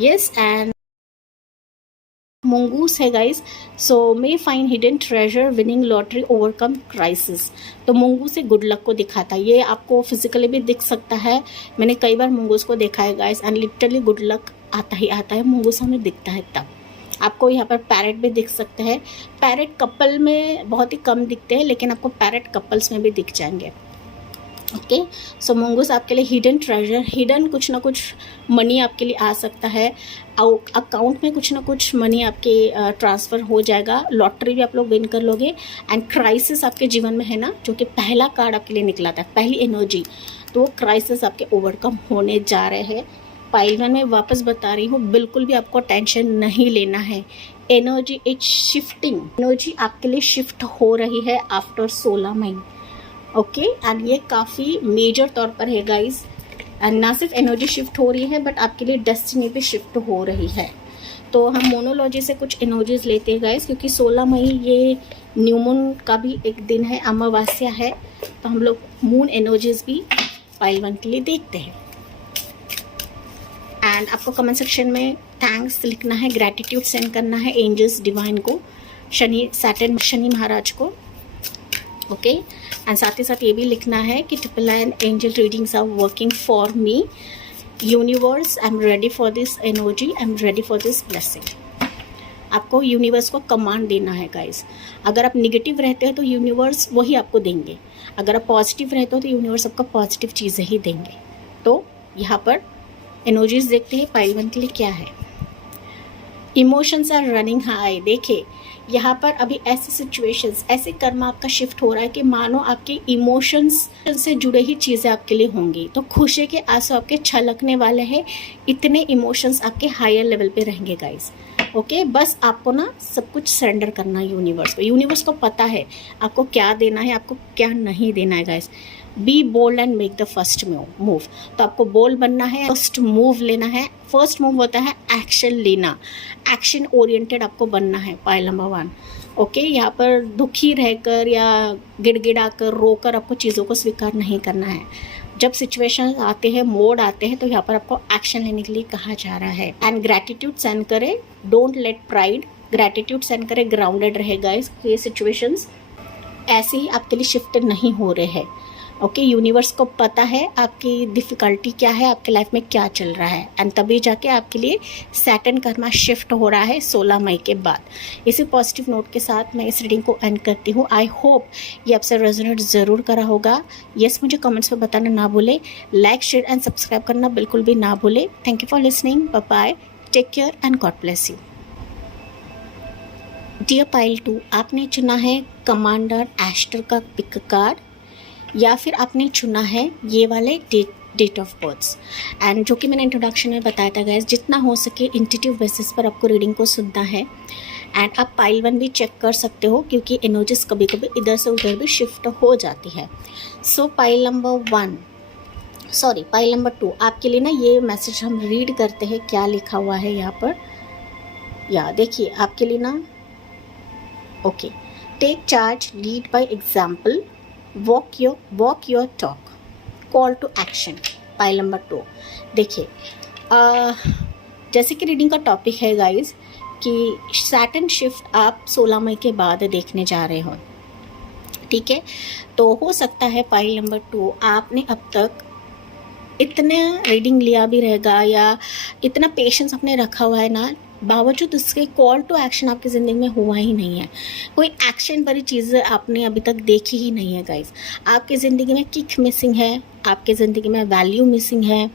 यस, एंड मंगूस है guys, so may find hidden treasure, winning lottery, overcome crisis. तो मंगूस से गुड लक को दिखाता है, ये आपको फिजिकली भी दिख सकता है। मैंने कई बार मंगूस को देखा है guys, and literally good luck आता ही आता है, मंगूस हमें दिखता है तब। आपको यहाँ पर पैरेट भी दिख सकते हैं, पैरेट कपल में बहुत ही कम दिखते हैं लेकिन आपको पैरेट कपल्स में भी दिख जाएंगे। ओके, सो मंगूस आपके लिए हिडन ट्रेजर, हिडन कुछ ना कुछ मनी आपके लिए आ सकता है, अकाउंट में कुछ ना कुछ मनी आपके ट्रांसफ़र हो जाएगा, लॉटरी भी आप लोग विन कर लोगे। एंड क्राइसिस आपके जीवन में है ना, जो कि पहला कार्ड आपके लिए निकला था, पहली एनर्जी, तो वो क्राइसिस आपके ओवरकम होने जा रहे हैं। पाइल 1 में वापस बता रही हूँ, बिल्कुल भी आपको टेंशन नहीं लेना है। एनर्जी इट्स शिफ्टिंग, एनर्जी आपके लिए शिफ्ट हो रही है आफ्टर 16 महीने। ओके, एंड ये काफ़ी मेजर तौर पर है गाइस, एंड ना सिर्फ एनर्जी शिफ्ट हो रही है बट आपके लिए डेस्टिनी भी शिफ्ट हो रही है। तो हम मोनोलॉजी से कुछ एनर्जीज लेते हैं गाइस, क्योंकि 16 मई ये न्यू मून का भी एक दिन है, अमावस्या है, तो हम लोग मून एनर्जीज भी पाइल 1 के लिए देखते हैं। एंड आपको कमेंट सेक्शन में थैंक्स लिखना है, ग्रैटिट्यूड सेंड करना है एंजल्स डिवाइन को, शनि महाराज को। ओके, एंड साथ ही साथ ये भी लिखना है कि triple nine angel readings are working for me, universe I am ready for this energy, I am ready for this blessing. आपको यूनिवर्स को कमांड देना है गाइस। अगर आप निगेटिव रहते हो तो यूनिवर्स वही आपको देंगे, अगर आप पॉजिटिव रहते हो तो यूनिवर्स आपको पॉजिटिव चीज़ें ही देंगे। तो यहाँ पर एनर्जीज देखते हैं पाइल 1 के लिए क्या है। Emotions are running high. देखिए यहाँ पर अभी ऐसे सिचुएशंस, ऐसे कर्म आपका शिफ्ट हो रहा है कि मानो आपके इमोशंस से जुड़े ही चीज़ें आपके लिए होंगी। तो खुशी के आंसू आपके छलकने वाले हैं, इतने इमोशंस आपके हायर लेवल पे रहेंगे गाइस। ओके, बस आपको ना सब कुछ सरेंडर करना है यूनिवर्स को। यूनिवर्स को पता है आपको क्या देना है, आपको क्या नहीं देना है guys. Be bold and make the first move. तो आपको बोल्ड बनना है, फर्स्ट मूव लेना है। फर्स्ट मूव होता है एक्शन लेना, एक्शन ओरिएंटेड आपको बनना है। Pile number 1। ओके, यहाँ पर दुखी रहकर या गिड़गिड़ा कर रोकर आपको चीज़ों को स्वीकार नहीं करना है। जब सिचुएशन आते हैं, मोड आते हैं, तो यहाँ पर आपको एक्शन लेने के लिए कहा जा रहा है। एंड ग्रैटिट्यूड सेंड करें, don't let pride. Gratitude send करें, ग्राउंडेड रहेगा। ये सिचुएशंस ऐसे ही आपके लिए शिफ्ट नहीं हो रहे हैं। ओके, यूनिवर्स को पता है आपकी डिफ़िकल्टी क्या है, आपके लाइफ में क्या चल रहा है, एंड तभी जाके आपके लिए सैटर्न कर्मा शिफ्ट हो रहा है 16 मई के बाद। इसी पॉजिटिव नोट के साथ मैं इस रीडिंग को एंड करती हूँ। आई होप ये आपसे रेजोनेट ज़रूर करा होगा। यस, मुझे कमेंट्स में बताना ना भूले, लाइक शेयर एंड सब्सक्राइब करना बिल्कुल भी ना भूले। Thank you for listening, bye bye, take care and God bless you. Dear pile 2, आपने चुना है कमांडर एस्टर का पिक कार्ड, या फिर आपने चुना है ये वाले डेट ऑफ बर्थ्स। एंड जो कि मैंने इंट्रोडक्शन में बताया था गाइस, जितना हो सके इंट्यूटिव बेसिस पर आपको रीडिंग को सुनना है। एंड आप पाइल 1 भी चेक कर सकते हो, क्योंकि एनर्जीज कभी कभी इधर से उधर भी शिफ्ट हो जाती है। सो पाइल नंबर 2 आपके लिए ना ये मैसेज हम रीड करते हैं, क्या लिखा हुआ है यहाँ पर। या देखिए आपके लिए ना, okay, take charge, lead by example, walk your talk, call to action. Pile number 2 देखिए, जैसे कि रीडिंग का टॉपिक है गाइस कि सैटर्न शिफ्ट आप 16 मई के बाद देखने जा रहे हो। ठीक है, तो हो सकता है पाइल नंबर 2 आपने अब तक इतना रीडिंग लिया भी रहेगा या इतना पेशेंस अपने रखा हुआ है ना, बावजूद उसके कॉल टू एक्शन आपकी ज़िंदगी में हुआ ही नहीं है। कोई एक्शन भरी चीज़ आपने अभी तक देखी ही नहीं है गाइस। आपकी ज़िंदगी में किक मिसिंग है, आपकी ज़िंदगी में वैल्यू मिसिंग है।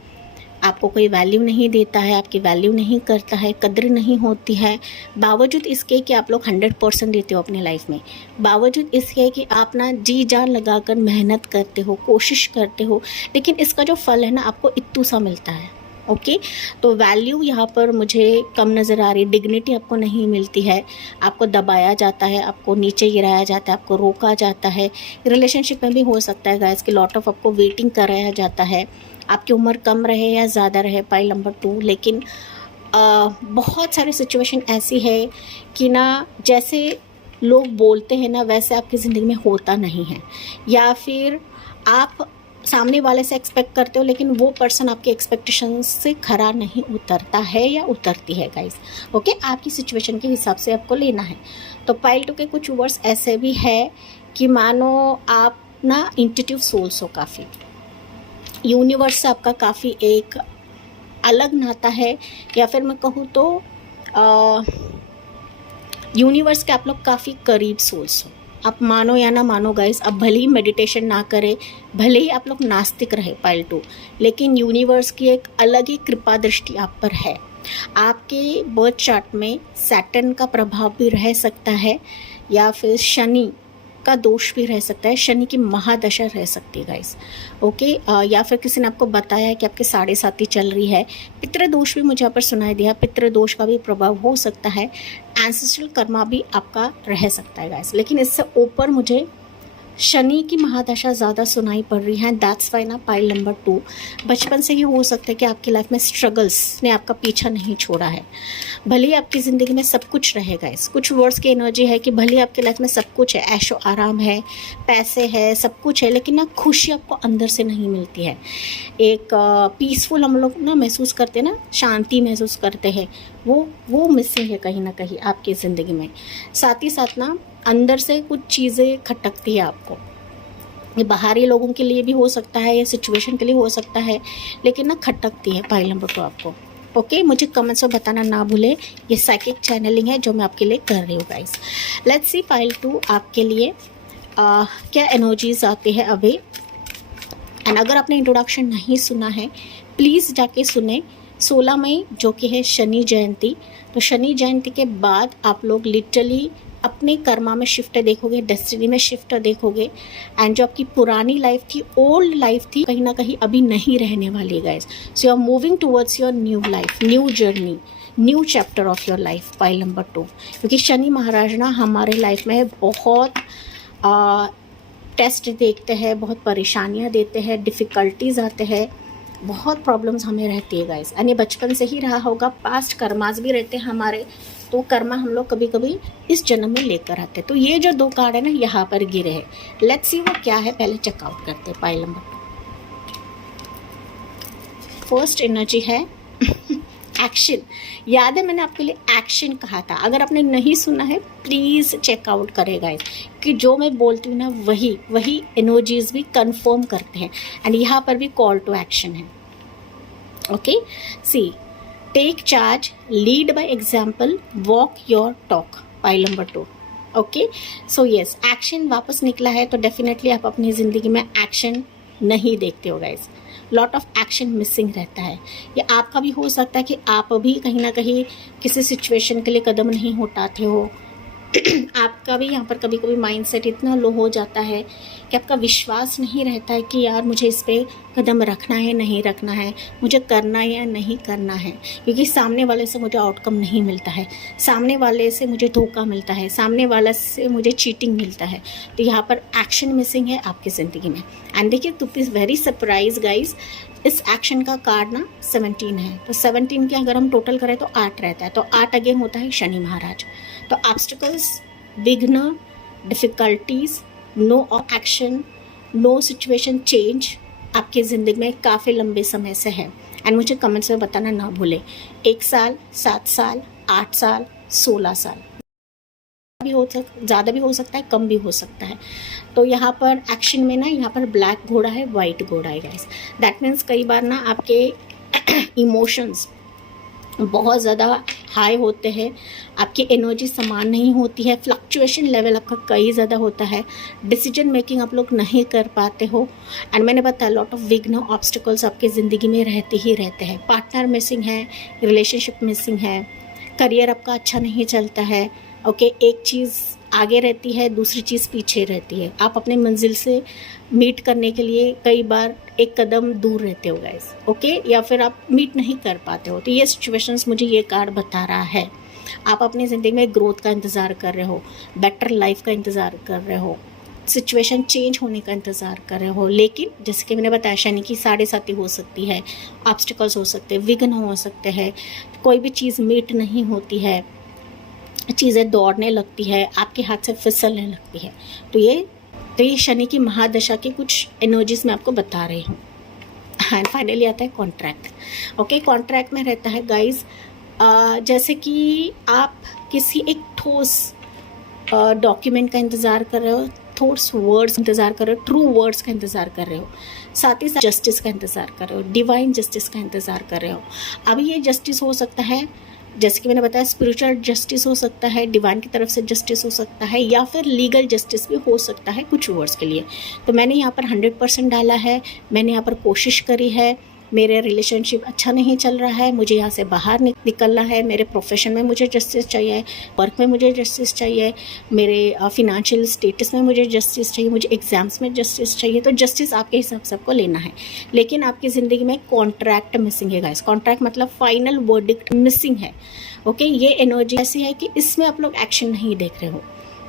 आपको कोई वैल्यू नहीं देता है, आपकी वैल्यू नहीं करता है, कद्र नहीं होती है। बावजूद इसके कि आप लोग 100% देते हो अपने लाइफ में, बावजूद इसके कि आप ना जी जान लगाकर मेहनत करते हो, कोशिश करते हो, लेकिन इसका जो फल है ना आपको इत्तू सा मिलता है। ओके, तो वैल्यू यहाँ पर मुझे कम नज़र आ रही, डिग्निटी आपको नहीं मिलती है, आपको दबाया जाता है, आपको नीचे गिराया जाता है, आपको रोका जाता है। रिलेशनशिप में भी हो सकता है गाइस कि लॉट ऑफ आपको वेटिंग कराया जाता है, आपकी उम्र कम रहे या ज़्यादा रहे। पाइल नंबर 2, लेकिन बहुत सारी सिचुएशन ऐसी है कि ना जैसे लोग बोलते हैं ना वैसे आपकी ज़िंदगी में होता नहीं है, या फिर आप सामने वाले से एक्सपेक्ट करते हो लेकिन वो पर्सन आपके एक्सपेक्टेशंस से खरा नहीं उतरता है या उतरती है गाइस। ओके, आपकी सिचुएशन के हिसाब से आपको लेना है। तो पाइल 2 के कुछ वर्ड्स ऐसे भी है कि मानो आप ना इंट्यूटिव सोल्स हो, काफ़ी यूनिवर्स से आपका काफ़ी एक अलग नाता है, या फिर मैं कहूँ तो यूनिवर्स के आप लोग काफ़ी करीब सोल्स हो। आप मानो या ना मानो गाइस, आप भले ही मेडिटेशन ना करें, भले ही आप लोग नास्तिक रहे पाइल 2, लेकिन यूनिवर्स की एक अलग ही कृपा दृष्टि आप पर है। आपके बर्थ चार्ट में सैटर्न का प्रभाव भी रह सकता है, या फिर शनि का दोष भी रह सकता है, शनि की महादशा रह सकती है गाइस। ओके, या फिर किसी ने आपको बताया है कि आपके 7.5 चल रही है। पितृ दोष भी मुझे यहाँ पर सुनाई दिया, पितृ दोष का भी प्रभाव हो सकता है, एंसेस्ट्रल कर्मा भी आपका रह सकता है गाइस। लेकिन इससे ऊपर मुझे शनि की महादशा ज़्यादा सुनाई पड़ रही है। दैट्स वाई ना पाइल नंबर 2, बचपन से ही हो सकता है कि आपकी लाइफ में स्ट्रगल्स ने आपका पीछा नहीं छोड़ा है। भले ही आपकी ज़िंदगी में सब कुछ रहेगा, इस कुछ वर्ड्स की एनर्जी है कि भले ही आपकी लाइफ में सब कुछ है, ऐशो आराम है, पैसे है, सब कुछ है, लेकिन ना खुशी आपको अंदर से नहीं मिलती है। एक पीसफुल हम लोग ना महसूस करते हैं ना, शांति महसूस करते हैं, वो मिसिंग है कहीं ना कहीं आपकी ज़िंदगी में। साथ ही साथ ना अंदर से कुछ चीज़ें खटकती है आपको। ये बाहरी लोगों के लिए भी हो सकता है, या सिचुएशन के लिए हो सकता है, लेकिन ना खटकती है पाइल नंबर 2 आपको। ओके मुझे कमेंट्स में बताना ना भूले, ये साइकिक चैनलिंग है जो मैं आपके लिए कर रही हूँ गाइस। लेट्स सी पाइल 2 आपके लिए क्या एनर्जीज आते हैं अभी। एंड अगर आपने इंट्रोडक्शन नहीं सुना है प्लीज़ जाके सुने। 16 मई जो कि है शनि जयंती, तो शनि जयंती के बाद आप लोग लिटरली अपने कर्मा में शिफ्ट देखोगे, डेस्टिनी में शिफ्ट देखोगे। एंड जो आपकी पुरानी लाइफ थी, ओल्ड लाइफ थी, कहीं ना कहीं अभी नहीं रहने वाली guys. So you are moving towards your new life, new journey, new chapter of your life, pile number 2। क्योंकि शनि महाराज ना हमारे लाइफ में बहुत टेस्ट देखते हैं, बहुत परेशानियाँ देते हैं, डिफ़िकल्टीज आते हैं, बहुत प्रॉब्लम्स हमें रहती है गाइस। यानी बचपन से ही रहा होगा, पास्ट कर्मास भी रहते हैं हमारे, तो कर्मा हम लोग कभी कभी इस जन्म में लेकर आते हैं। तो ये जो 2 कार्ड है ना यहाँ पर गिरे हैं, लेट्स सी वो क्या है, पहले चेकआउट करते हैं। पाइल नंबर 2 फर्स्ट एनर्जी है एक्शन। याद है मैंने आपके लिए एक्शन कहा था, अगर आपने नहीं सुना है प्लीज़ चेकआउट करेगा कि जो मैं बोलती हूँ ना वही एनर्जीज भी कंफर्म करते हैं। एंड यहाँ पर भी कॉल टू एक्शन है। Okay see take charge, lead by example, walk your talk, pile number 2। Okay so yes action वापस निकला है, तो डेफिनेटली आप अपनी ज़िंदगी में एक्शन नहीं देखते हो guys. Lot of action missing रहता है। ये आपका भी हो सकता है कि आप भी कहीं ना कहीं किसी सिचुएशन के लिए कदम नहीं उठाते हो। आपका भी यहाँ पर कभी कभी माइंडसेट इतना लो हो जाता है कि आपका विश्वास नहीं रहता है कि यार मुझे इस पे कदम रखना है नहीं रखना है, मुझे करना है या नहीं करना है, क्योंकि सामने वाले से मुझे आउटकम नहीं मिलता है, सामने वाले से मुझे धोखा मिलता है, सामने वाले से मुझे चीटिंग मिलता है। तो यहाँ पर एक्शन मिसिंग है आपकी ज़िंदगी में। एंड देखिए to be very surprise guys, इस एक्शन का कार्ड ना 17 है, तो 17 के अगर हम टोटल करें तो 8 रहता है, तो 8 अगेन होता है शनि महाराज। तो ऑब्स्टिकल्स, विघ्न, difficulties, no action, no situation change आपकी ज़िंदगी में काफ़ी लंबे समय से है। एंड मुझे कमेंट्स में बताना ना भूले, 1 साल, 7 साल, 8 साल, 16 साल भी ज़्यादा भी हो सकता है, कम भी हो सकता है। तो यहाँ पर एक्शन में ना यहाँ पर ब्लैक घोड़ा है, वाइट घोड़ा है गाइस। दैट मीन्स कई बार ना आपके इमोशंस बहुत ज़्यादा हाई होते हैं, आपकी एनर्जी समान नहीं होती है, फ्लक्चुएशन लेवल आपका कई ज़्यादा होता है, डिसीजन मेकिंग आप लोग नहीं कर पाते हो। एंड मैंने बताया लॉट ऑफ विघ्न, ऑब्स्टिकल्स आपकी ज़िंदगी में रहते ही रहते हैं। पार्टनर मिसिंग है, रिलेशनशिप मिसिंग है, करियर आपका अच्छा नहीं चलता है। ओके एक चीज़ आगे रहती है, दूसरी चीज़ पीछे रहती है। आप अपने मंजिल से मीट करने के लिए कई बार एक कदम दूर रहते हो गाइस। ओके या फिर आप मीट नहीं कर पाते हो। तो ये सिचुएशंस मुझे ये कार्ड बता रहा है। आप अपनी ज़िंदगी में ग्रोथ का इंतज़ार कर रहे हो, बेटर लाइफ का इंतज़ार कर रहे हो, सिचुएशन चेंज होने का इंतज़ार कर रहे हो, लेकिन जैसे कि मैंने बताया शनि की 7.5 हो सकती है, ऑब्स्टिकल्स हो सकते हैं, विघ्न हो सकते हैं, कोई भी चीज़ मीट नहीं होती है, चीज़ें दौड़ने लगती है, आपके हाथ से फिसलने लगती है। तो ये शनि की महादशा की कुछ एनर्जीज मैं आपको बता रही हूँ। एंड फाइनली आता है कॉन्ट्रैक्ट। ओके कॉन्ट्रैक्ट में रहता है गाइज जैसे कि आप किसी एक ठोस डॉक्यूमेंट का इंतज़ार कर रहे हो, ठोस वर्ड्स इंतज़ार कर रहे हो, ट्रू वर्ड्स का इंतज़ार कर रहे हो, साथ ही साथ जस्टिस का इंतज़ार कर रहे हो, डिवाइन जस्टिस का इंतज़ार कर रहे हो। अभी ये जस्टिस हो सकता है, जैसे कि मैंने बताया स्पिरिचुअल जस्टिस हो सकता है, डिवाइन की तरफ से जस्टिस हो सकता है, या फिर लीगल जस्टिस भी हो सकता है कुछ वर्ड्स के लिए। तो मैंने यहाँ पर 100% डाला है, मैंने यहाँ पर कोशिश करी है। मेरे रिलेशनशिप अच्छा नहीं चल रहा है, मुझे यहाँ से बाहर निकलना है, मेरे प्रोफेशन में मुझे जस्टिस चाहिए, वर्क में मुझे जस्टिस चाहिए, मेरे फाइनेंशियल स्टेटस में मुझे जस्टिस चाहिए, मुझे एग्जाम्स में जस्टिस चाहिए। तो जस्टिस आपके हिसाब से आपको लेना है। लेकिन आपकी ज़िंदगी में कॉन्ट्रैक्ट मिसिंग है गाइस। कॉन्ट्रैक्ट मतलब फाइनल वर्डिक्ट मिसिंग है। ओके ये एनर्जी ऐसी है कि इसमें आप लोग एक्शन नहीं देख रहे हो।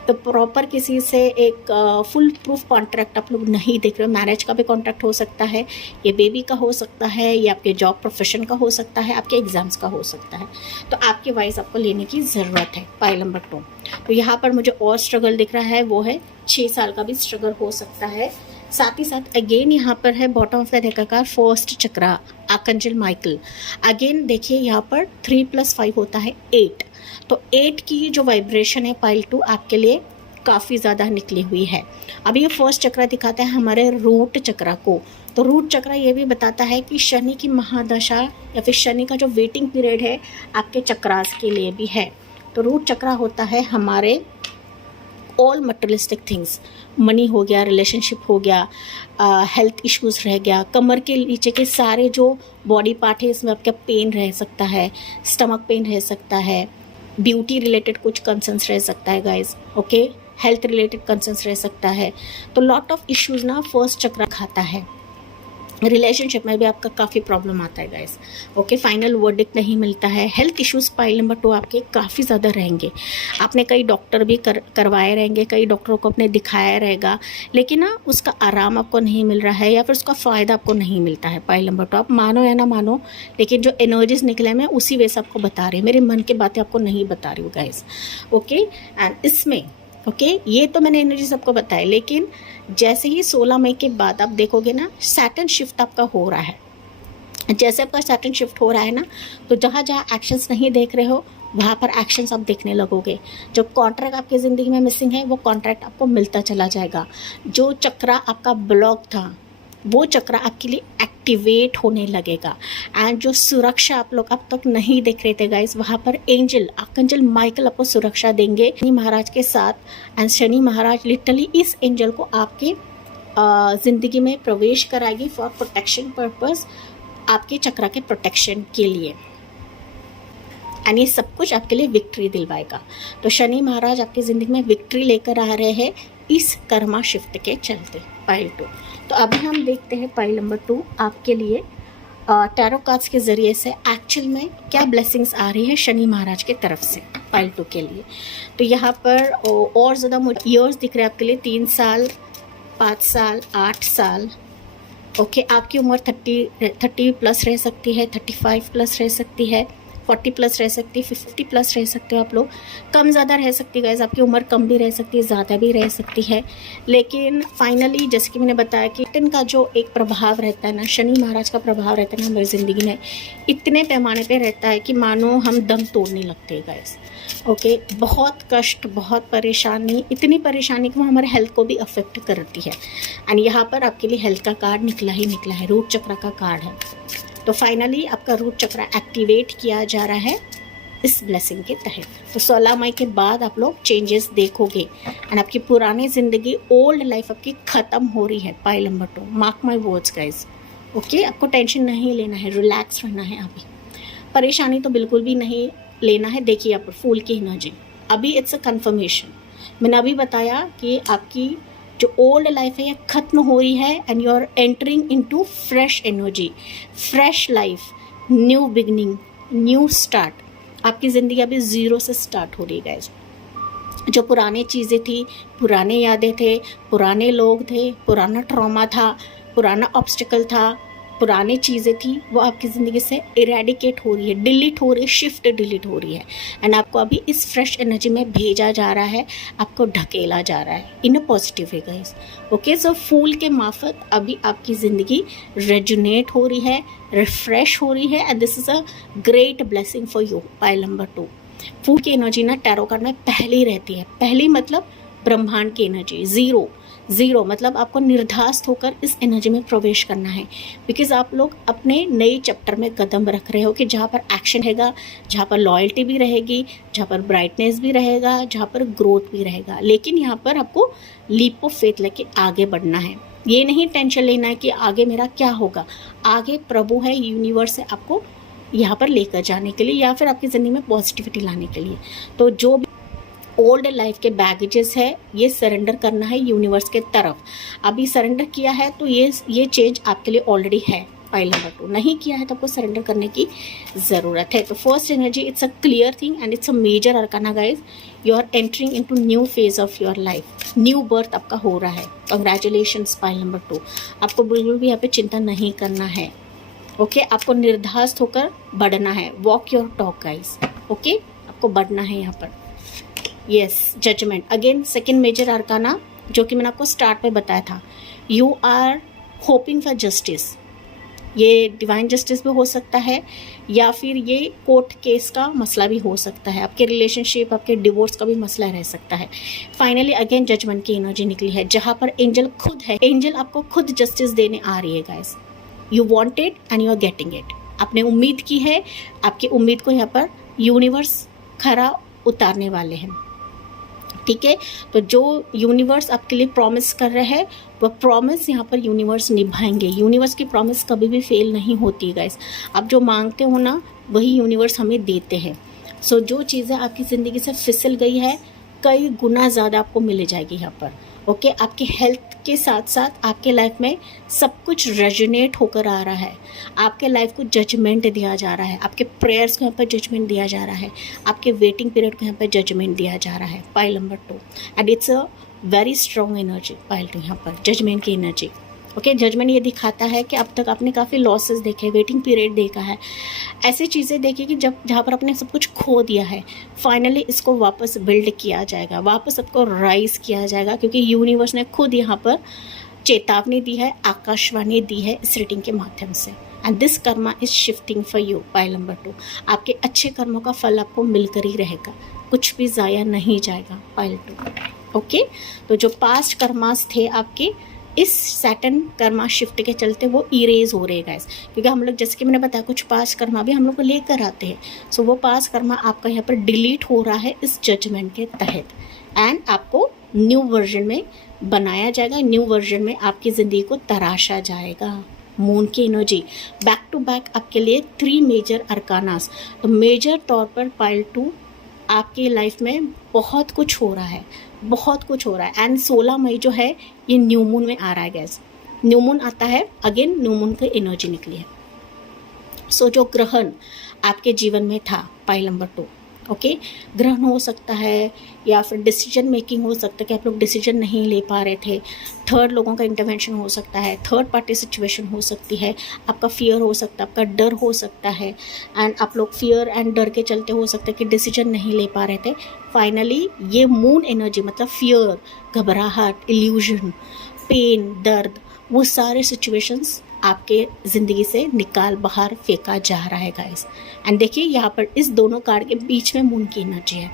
तो प्रॉपर किसी से एक फुल प्रूफ कॉन्ट्रैक्ट आप लोग नहीं देख रहे हो। मैरिज का भी कॉन्ट्रैक्ट हो सकता है, ये बेबी का हो सकता है, ये आपके जॉब प्रोफेशन का हो सकता है, आपके एग्जाम्स का हो सकता है। तो आपके वाइज आपको लेने की ज़रूरत है। Pile number 2। तो यहाँ पर मुझे और स्ट्रगल दिख रहा है, वो है 6 साल का भी स्ट्रगल हो सकता है। साथ ही साथ अगेन यहाँ पर है बॉटम ऑफ द डेक का फर्स्ट चक्रा आर्कएंजल माइकल। अगेन देखिए यहाँ पर 3 + 5 होता है 8। तो 8 की जो वाइब्रेशन है पाइल 2 आपके लिए काफ़ी ज़्यादा निकली हुई है। अभी ये फर्स्ट चक्र दिखाता है हमारे रूट चक्र को। तो रूट चक्र ये भी बताता है कि शनि की महादशा या फिर शनि का जो वेटिंग पीरियड है आपके चक्रास के लिए भी है। तो रूट चक्र होता है हमारे ऑल मटेरियलिस्टिक थिंग्स, मनी हो गया, रिलेशनशिप हो गया, हेल्थ इश्यूज़ रह गया, कमर के नीचे के सारे जो बॉडी पार्ट है इसमें आपका पेन रह सकता है, स्टमक पेन रह सकता है, ब्यूटी रिलेटेड कुछ कंसर्न्स रह सकता है guys, okay, health related concerns रह सकता है। तो लॉट ऑफ इश्यूज़ ना फर्स्ट चक्र खाता है। रिलेशनशिप में भी आपका काफ़ी प्रॉब्लम आता है गाइस, ओके, फाइनल वर्डिक्ट नहीं मिलता है। हेल्थ इश्यूज़ पाइल नंबर 2 आपके काफ़ी ज़्यादा रहेंगे। आपने कई डॉक्टर भी करवाए रहेंगे, कई डॉक्टरों को अपने दिखाया रहेगा, लेकिन ना उसका आराम आपको नहीं मिल रहा है या फिर उसका फ़ायदा आपको नहीं मिलता है। पाइल नंबर 2 आप मानो या ना मानो, लेकिन जो एनर्जीज निकले मैं उसी वजह से आपको बता रही हूँ, मेरे मन की बातें आपको नहीं बता रही हूँ गाइस, ओके। एंड इसमें ओके ये तो मैंने एनर्जी सबको बताया, लेकिन जैसे ही 16 मई के बाद आप देखोगे ना सैटर्न शिफ्ट आपका हो रहा है। जैसे आपका सैटर्न शिफ्ट हो रहा है ना, तो जहाँ जहाँ एक्शंस नहीं देख रहे हो वहाँ पर एक्शंस आप देखने लगोगे। जो कॉन्ट्रैक्ट आपकी ज़िंदगी में मिसिंग है वो कॉन्ट्रैक्ट आपको मिलता चला जाएगा। जो चक्र आपका ब्लॉक था वो चक्र आपके लिए एक्टिवेट होने लगेगा। एंड जो सुरक्षा आप लोग अब तक नहीं देख रहे थे गाइस, वहाँ पर एंजल आर्कएंजल माइकल आपको सुरक्षा देंगे शनि महाराज के साथ। एंड शनि महाराज लिटरली इस एंजल को आपके ज़िंदगी में प्रवेश कराएगी फॉर प्रोटेक्शन पर्पस, आपके चक्र के प्रोटेक्शन के लिए। एंड ये सब कुछ आपके लिए विक्ट्री दिलवाएगा। तो शनि महाराज आपकी ज़िंदगी में विक्ट्री लेकर आ रहे हैं इस कर्मा शिफ्ट के चलते। पाइल 2, तो अभी हम देखते हैं पाइल नंबर 2 आपके लिए टैरो कार्ड्स के ज़रिए से एक्चुअल में क्या ब्लेसिंग्स आ रही है शनि महाराज के तरफ से पाइल 2 के लिए। तो यहाँ पर और ज़्यादा मुझे ईयर्स दिख रहे हैं आपके लिए, 3 साल, 5 साल, 8 साल, ओके। आपकी उम्र 30 प्लस रह सकती है, 35 प्लस रह सकती है, 40 प्लस रह सकती है, 50 प्लस रह सकते हो आप लोग। कम ज़्यादा रह सकती है गाइस, आपकी उम्र कम भी रह सकती है, ज़्यादा भी रह सकती है। लेकिन फाइनली जैसे कि मैंने बताया कि सैटर्न का जो एक प्रभाव रहता है ना, शनि महाराज का प्रभाव रहता है ना हमारी ज़िंदगी में, इतने पैमाने पे रहता है कि मानो हम दम तोड़ने लगते हैं गाइस, ओके। बहुत कष्ट, बहुत परेशानी, इतनी परेशानी कि वो हमारे हेल्थ को भी अफेक्ट करती है। एंड यहाँ पर आपके लिए हेल्थ का कार्ड निकला ही निकला है, रूट चक्र का कार्ड है। तो फाइनली आपका रूट चक्र एक्टिवेट किया जा रहा है इस ब्लेसिंग के तहत। तो 16 मई के बाद आप लोग चेंजेस देखोगे एंड आपकी पुरानी ज़िंदगी, ओल्ड लाइफ आपकी ख़त्म हो रही है। Pile number 2, mark my words guys, okay. आपको टेंशन नहीं लेना है, रिलैक्स रहना है, अभी परेशानी तो बिल्कुल भी नहीं लेना है। देखिए यहाँ पर फूल की एनर्जी, अभी इट्स अ कन्फर्मेशन। मैंने अभी बताया कि आपकी जो ओल्ड लाइफ है ये ख़त्म हो रही है and you are entering into fresh energy, fresh life, new beginning, new start. आपकी ज़िंदगी अभी ज़ीरो से स्टार्ट हो रही है गाइस। जो पुरानी चीज़ें थी, पुराने यादें थे, पुराने लोग थे, पुराना ट्रॉमा था, पुराना ऑब्स्टिकल था, पुरानी चीज़ें थी, वो आपकी ज़िंदगी से इरेडिकेट हो रही है, डिलीट हो रही है, शिफ्ट डिलीट हो रही है। एंड आपको अभी इस फ्रेश एनर्जी में भेजा जा रहा है, आपको ढकेला जा रहा है in a positive way guys, okay. So फूल के मार्फत अभी आपकी ज़िंदगी रेजुनेट हो रही है, रिफ्रेश हो रही है and this is a great blessing for you. Pile number 2, फूल की एनर्जी ना टैरो कार्ड में पहली रहती है। पहली मतलब ब्रह्मांड की एनर्जी, ज़ीरो मतलब आपको निर्धास्त होकर इस एनर्जी में प्रवेश करना है। बिकॉज आप लोग अपने नए चैप्टर में कदम रख रहे हो कि जहाँ पर एक्शन रहेगा, जहाँ पर लॉयल्टी भी रहेगी, जहाँ पर ब्राइटनेस भी रहेगा, जहाँ पर ग्रोथ भी रहेगा। लेकिन यहाँ पर आपको लीप ऑफ फेथ लेके आगे बढ़ना है। ये नहीं टेंशन लेना है कि आगे मेरा क्या होगा। आगे प्रभु है, यूनिवर्स है आपको यहाँ पर लेकर जाने के लिए या फिर आपकी ज़िंदगी में पॉजिटिविटी लाने के लिए। तो जो ओल्ड लाइफ के बैगेजेस है ये सरेंडर करना है यूनिवर्स के तरफ। अभी सरेंडर किया है तो ये चेंज आपके लिए ऑलरेडी है। पाइल नंबर 2 नहीं किया है तो आपको सरेंडर करने की ज़रूरत है। तो first energy, it's a clear thing and it's a major arcana guys. You are entering into new phase of your life, new birth आपका हो रहा है। Congratulations pile number 2। आपको बिल्कुल भी यहाँ पे चिंता नहीं करना है, ओके। आपको निर्धास्त होकर बढ़ना है, walk your talk guys, okay. आपको बढ़ना है यहाँ पर। Yes, judgement again second major arcana, जो कि मैंने आपको स्टार्ट में बताया था। You are hoping for justice, ये डिवाइन जस्टिस भी हो सकता है या फिर ये कोर्ट केस का मसला भी हो सकता है, आपके रिलेशनशिप, आपके डिवोर्स का भी मसला रह सकता है। फाइनली अगेन जजमेंट की एनर्जी निकली है, जहाँ पर एंजल खुद है, एंजल आपको खुद जस्टिस देने आ रही है guys. You wanted and you are getting it. आपने उम्मीद की है, आपकी उम्मीद को यहाँ पर यूनिवर्स खरा उतारने वाले हैं, ठीक है। तो जो यूनिवर्स आपके लिए प्रॉमिस कर रहे हैं वह प्रॉमिस यहाँ पर यूनिवर्स निभाएंगे। यूनिवर्स की प्रॉमिस कभी भी फेल नहीं होती गाइस। आप जो मांगते हो ना वही यूनिवर्स हमें देते हैं। सो जो चीज़ें आपकी ज़िंदगी से फिसल गई है कई गुना ज़्यादा आपको मिल जाएगी यहाँ पर, ओके। आपकी हेल्थ के साथ साथ आपके लाइफ में सब कुछ रेजोनेट होकर आ रहा है। आपके लाइफ को जजमेंट दिया जा रहा है, आपके प्रेयर्स को यहाँ पर जजमेंट दिया जा रहा है, आपके वेटिंग पीरियड को यहाँ पर जजमेंट दिया जा रहा है। Pile number 2 and it's a very strong energy. Pile 2 यहाँ पर जजमेंट की एनर्जी, ओके। जजमेंट ये दिखाता है कि अब तक आपने काफ़ी लॉसेस देखे, वेटिंग पीरियड देखा है, ऐसी चीज़ें देखी कि जहाँ पर आपने सब कुछ खो दिया है, फाइनली इसको वापस बिल्ड किया जाएगा, वापस सबको राइज किया जाएगा, क्योंकि यूनिवर्स ने खुद यहाँ पर चेतावनी दी है, आकाशवाणी दी है इस रीडिंग के माध्यम से। And this Karma is shifting for you. Pile number 2 आपके अच्छे कर्मों का फल आपको मिलकर ही रहेगा, कुछ भी ज़ाया नहीं जाएगा। Pile 2, okay. तो जो पास्ट कर्मास थे आपके, इस सैटर्न कर्मा शिफ्ट के चलते वो इरेज हो रहे गाइस, क्योंकि हम लोग जैसे कि मैंने बताया कुछ पास्ट कर्मा भी हम लोग को लेकर आते हैं। सो वो पास्ट कर्मा आपका यहाँ पर डिलीट हो रहा है इस जजमेंट के तहत, एंड आपको न्यू वर्जन में बनाया जाएगा। न्यू वर्जन में आपकी ज़िंदगी को तराशा जाएगा। मून की एनर्जी बैक टू बैक आपके लिए 3 मेजर अरकानास। तो मेजर तौर पर पाइल 2 आपकी लाइफ में बहुत कुछ हो रहा है, बहुत कुछ हो रहा है। एंड 16 मई जो है ये न्यू मून में आ रहा है गैस। न्यू मून आता है, अगेन न्यू मून की एनर्जी निकली है। सो जो ग्रहण आपके जीवन में था, पाइल नंबर 2, ओके। ग्रहण हो सकता है या फिर डिसीजन मेकिंग हो सकता है कि आप लोग डिसीजन नहीं ले पा रहे थे, थर्ड लोगों का इंटरवेंशन हो सकता है, थर्ड पार्टी सिचुएशन हो सकती है, आपका फियर हो सकता है, आपका डर हो सकता है, एंड आप लोग फियर एंड डर के चलते हो सकता है कि डिसीजन नहीं ले पा रहे थे। फाइनली ये मून एनर्जी मतलब फियर, घबराहट, इल्यूजन, पेन, दर्द, वो सारे सिचुएशंस आपके ज़िंदगी से निकाल बाहर फेंका जा रहा है गाइस। एंड देखिए यहाँ पर इस दोनों कार्ड के बीच में मून की एनर्जी है।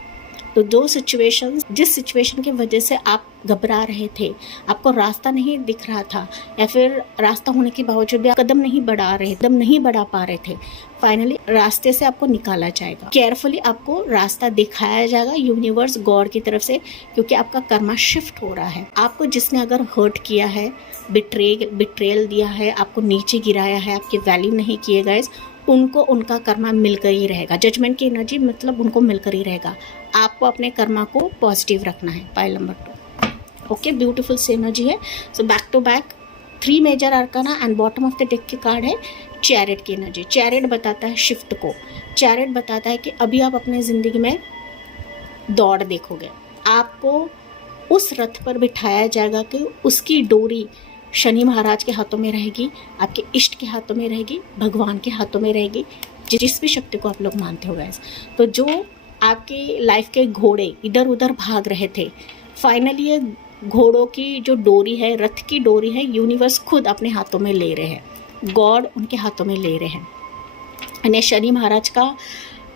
तो दो सिचुएशंस, जिस सिचुएशन की वजह से आप घबरा रहे थे, आपको रास्ता नहीं दिख रहा था, या फिर रास्ता होने के बावजूद भी आप कदम नहीं बढ़ा पा रहे थे, फाइनली रास्ते से आपको निकाला जाएगा। केयरफुली आपको रास्ता दिखाया जाएगा यूनिवर्स, गॉड की तरफ से, क्योंकि आपका कर्मा शिफ्ट हो रहा है। आपको जिसने अगर हर्ट किया है, बिट्रेयल दिया है, आपको नीचे गिराया है, आपकी वैल्यू नहीं किए गए, उनको उनका कर्मा मिलकर ही रहेगा। जजमेंट की एनर्जी मतलब उनको मिलकर ही रहेगा। आपको अपने कर्मा को पॉजिटिव रखना है। Pile number 2, okay. Beautiful see energy है। So back to back 3 major arcana and bottom of the deck की कार्ड है चैरियट की एनर्जी। चैरियट बताता है शिफ्ट को। चैरियट बताता है कि अभी आप अपने ज़िंदगी में दौड़ देखोगे, आपको उस रथ पर बिठाया जाएगा कि उसकी डोरी शनि महाराज के हाथों में रहेगी, आपके इष्ट के हाथों में रहेगी, भगवान के हाथों में रहेगी, जिस भी शक्ति को आप लोग मानते हो गाइस। तो जो आपके लाइफ के घोड़े इधर उधर भाग रहे थे, फाइनली ये घोड़ों की जो डोरी है, रथ की डोरी है, यूनिवर्स खुद अपने हाथों में ले रहे हैं, गॉड उनके हाथों में ले रहे हैं। यानी शनि महाराज का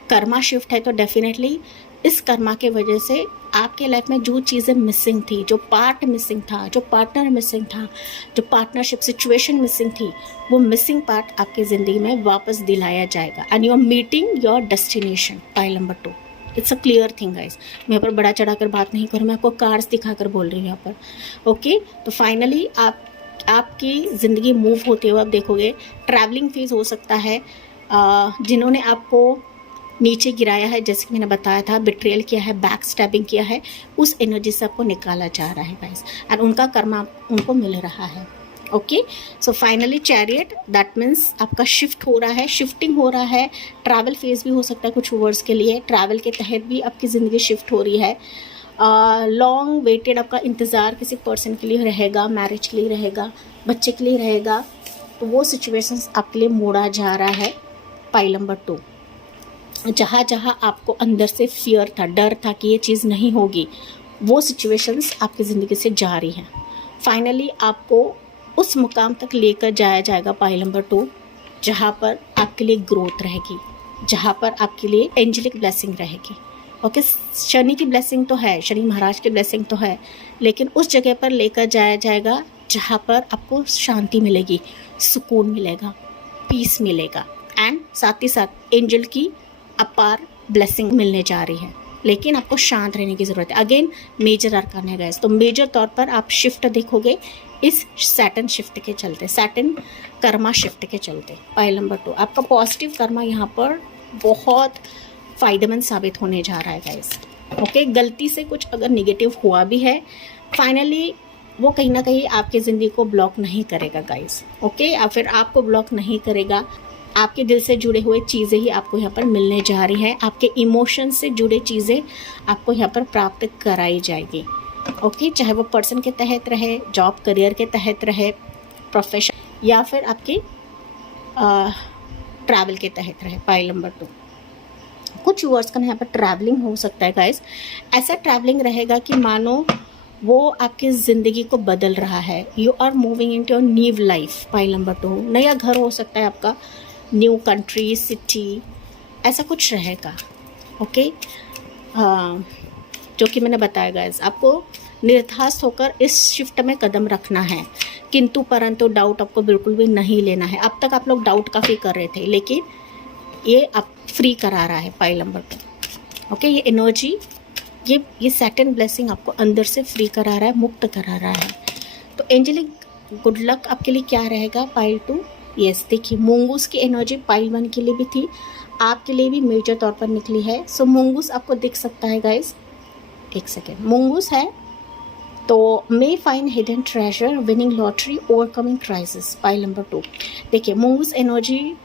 कर्मा शिफ्ट है, तो डेफिनेटली इस कर्मा के वजह से आपके लाइफ में जो चीज़ें मिसिंग थी, जो पार्ट मिसिंग था, जो पार्टनर मिसिंग था, जो पार्टनरशिप सिचुएशन मिसिंग थी, वो मिसिंग पार्ट आपकी ज़िंदगी में वापस दिलाया जाएगा। And you are meeting your destination. Pile number 2, it's a clear thing guys. मैं यहाँ पर बड़ा चढ़ाकर बात नहीं करूँ, मैं आपको कार्ड्स दिखाकर बोल रही हूँ यहाँ पर, ओके। तो फाइनली आपकी ज़िंदगी मूव होते हुए आप देखोगे। ट्रैवलिंग फेज हो सकता है, जिन्होंने आपको नीचे गिराया है, जैसे कि मैंने बताया था, बिट्रेयल किया है, बैक स्टैबिंग किया है, उस एनर्जी से आपको निकाला जा रहा है गाइस, एंड उनका कर्मा उनको मिल रहा है, okay. So finally chariot that means आपका शिफ्ट हो रहा है, शिफ्टिंग हो रहा है। ट्रैवल फेज भी हो सकता है कुछ वर्ड्स के लिए, ट्रैवल के तहत भी आपकी ज़िंदगी शिफ्ट हो रही है। लॉन्ग वेटेड आपका इंतज़ार किसी पर्सन के लिए रहेगा, मैरिज के लिए रहेगा, बच्चे के लिए रहेगा, तो वो सिचुएशंस आपके लिए मोड़ा जा रहा है। पाइल नंबर 2, जहाँ जहाँ आपको अंदर से फियर था, डर था कि ये चीज़ नहीं होगी, वो सिचुएशंस आपकी ज़िंदगी से जा रही हैं। फाइनली आपको उस मुकाम तक लेकर जाया जाएगा। पाइल नंबर 2, जहाँ पर आपके लिए ग्रोथ रहेगी, जहाँ पर आपके लिए एंजेलिक ब्लेसिंग रहेगी। ओके, शनि की ब्लेसिंग तो है, शनि महाराज की ब्लेसिंग तो है, लेकिन उस जगह पर लेकर जाया जाएगा जहाँ पर आपको शांति मिलेगी, सुकून मिलेगा, पीस मिलेगा, एंड साथ ही साथ एंजल की अपार ब्लेसिंग मिलने जा रही है। लेकिन आपको शांत रहने की ज़रूरत है। अगेन मेजर अरकान है गाइस, तो मेजर तौर पर आप शिफ्ट देखोगे इस सैटर्न शिफ्ट के चलते, सैटर्न कर्मा शिफ्ट के चलते। पाइल नंबर 2, आपका पॉजिटिव कर्मा यहाँ पर बहुत फ़ायदेमंद साबित होने जा रहा है गाइस। ओके, गलती से कुछ अगर निगेटिव हुआ भी है, फाइनली वो कहीं ना कहीं आपकी ज़िंदगी को ब्लॉक नहीं करेगा गाइस। ओके, या फिर आपको ब्लॉक नहीं करेगा, आपके दिल से जुड़े हुए चीज़ें ही आपको यहाँ पर मिलने जा रही है, आपके इमोशन से जुड़े चीज़ें आपको यहाँ पर प्राप्त कराई जाएगी। ओके, चाहे वो पर्सन के तहत रहे, जॉब करियर के तहत रहे, प्रोफेशन, या फिर आपके ट्रैवल के तहत रहे। पाइल नंबर 2, कुछ व्यूअर्स का यहाँ पर ट्रैवलिंग हो सकता है गाइस। ऐसा ट्रैवलिंग रहेगा कि मानो वो आपकी ज़िंदगी को बदल रहा है, you are moving into your new life. Pile number 2, नया घर हो सकता है आपका, न्यू कंट्री, सिटी, ऐसा कुछ रहेगा। ओके, जो कि मैंने बताया गाइस, आपको निर्धास्त होकर इस शिफ्ट में कदम रखना है, किंतु परंतु डाउट आपको बिल्कुल भी नहीं लेना है। अब तक आप लोग डाउट काफ़ी कर रहे थे, लेकिन ये आप फ्री करा रहा है। पाइल नंबर 2, ओके, ये एनर्जी, ये सैटर्न ब्लेसिंग आपको अंदर से फ्री करा रहा है, मुक्त करा रहा है। तो एंजेलिक गुड लक आपके लिए क्या रहेगा पाइल 2? यस, देखिए मूंगूस की एनर्जी पाइल 1 के लिए भी थी, आपके लिए भी मेजर तौर पर निकली है। सो मूंगूस आपको दिख सकता है गाइस, एक सेकेंड, मूंगूस है तो मे find hidden treasure, winning lottery, overcoming crisis. Pile number 2, देखिए मूंगूस एनर्जी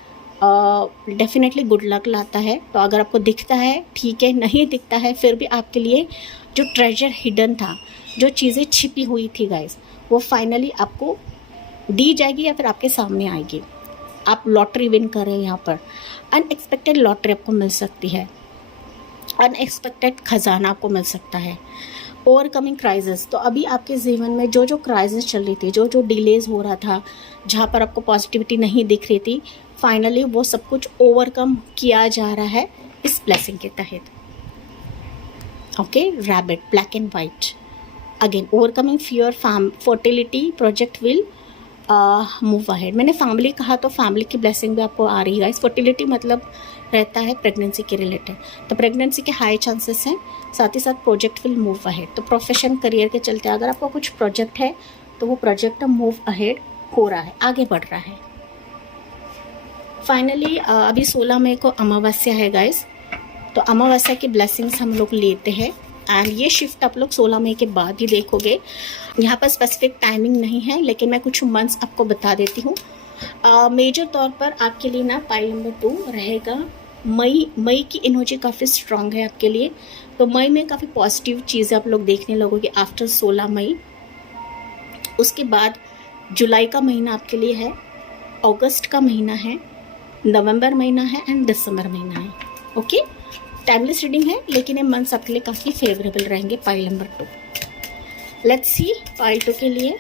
डेफिनेटली गुड लक लाता है। तो अगर आपको दिखता है ठीक है, नहीं दिखता है फिर भी आपके लिए जो ट्रेजर हिडन था, जो चीज़ें छिपी हुई थी गाइस, वो फाइनली आपको दी जाएगी या फिर आपके सामने आएगी। आप लॉटरी विन करें, यहाँ पर अनएक्सपेक्टेड लॉटरी आपको मिल सकती है, अनएक्सपेक्टेड खजाना आपको मिल सकता है। ओवरकमिंग क्राइसिस, तो अभी आपके जीवन में जो जो क्राइसिस चल रही थी, जो जो डिलेज हो रहा था, जहाँ पर आपको पॉजिटिविटी नहीं दिख रही थी, फाइनली वो सब कुछ ओवरकम किया जा रहा है इस ब्लेसिंग के तहत। Okay, rabbit, black and white, again overcoming fear, fertility project will move ahead. मैंने फैमिली कहा तो फैमिली की ब्लेसिंग भी आपको आ रही है। इस फर्टिलिटी मतलब रहता है प्रेगनेंसी के रिलेटेड, तो प्रेगनेंसी के हाई चांसेस हैं, साथ ही साथ प्रोजेक्ट विल मूव अहेड। तो प्रोफेशन करियर के चलते अगर आपका कुछ प्रोजेक्ट है तो वो प्रोजेक्ट मूव अहेड हो रहा है, आगे बढ़ रहा है। फाइनली अभी 16 मई को अमावस्या है गाइस, तो अमावस्या की ब्लेसिंग्स हम लोग लेते हैं, एंड ये शिफ्ट आप लोग 16 मई के बाद ही देखोगे। यहाँ पर स्पेसिफिक टाइमिंग नहीं है, लेकिन मैं कुछ मंथ्स आपको बता देती हूँ। मेजर तौर पर आपके लिए ना पाइल नंबर 2 रहेगा। मई की एनर्जी काफ़ी स्ट्रांग है आपके लिए, तो मई में काफ़ी पॉजिटिव चीज़ें आप लोग देखने लगोगे आफ्टर 16 मई। उसके बाद जुलाई का महीना आपके लिए है, अगस्त का महीना है, नवंबर महीना है, एंड दिसंबर महीना है। ओके, टाइमलेस रीडिंग है, लेकिन ये मंथ्स आपके लिए काफ़ी फेवरेबल रहेंगे। Pile number 2, let's see pile 2 के लिए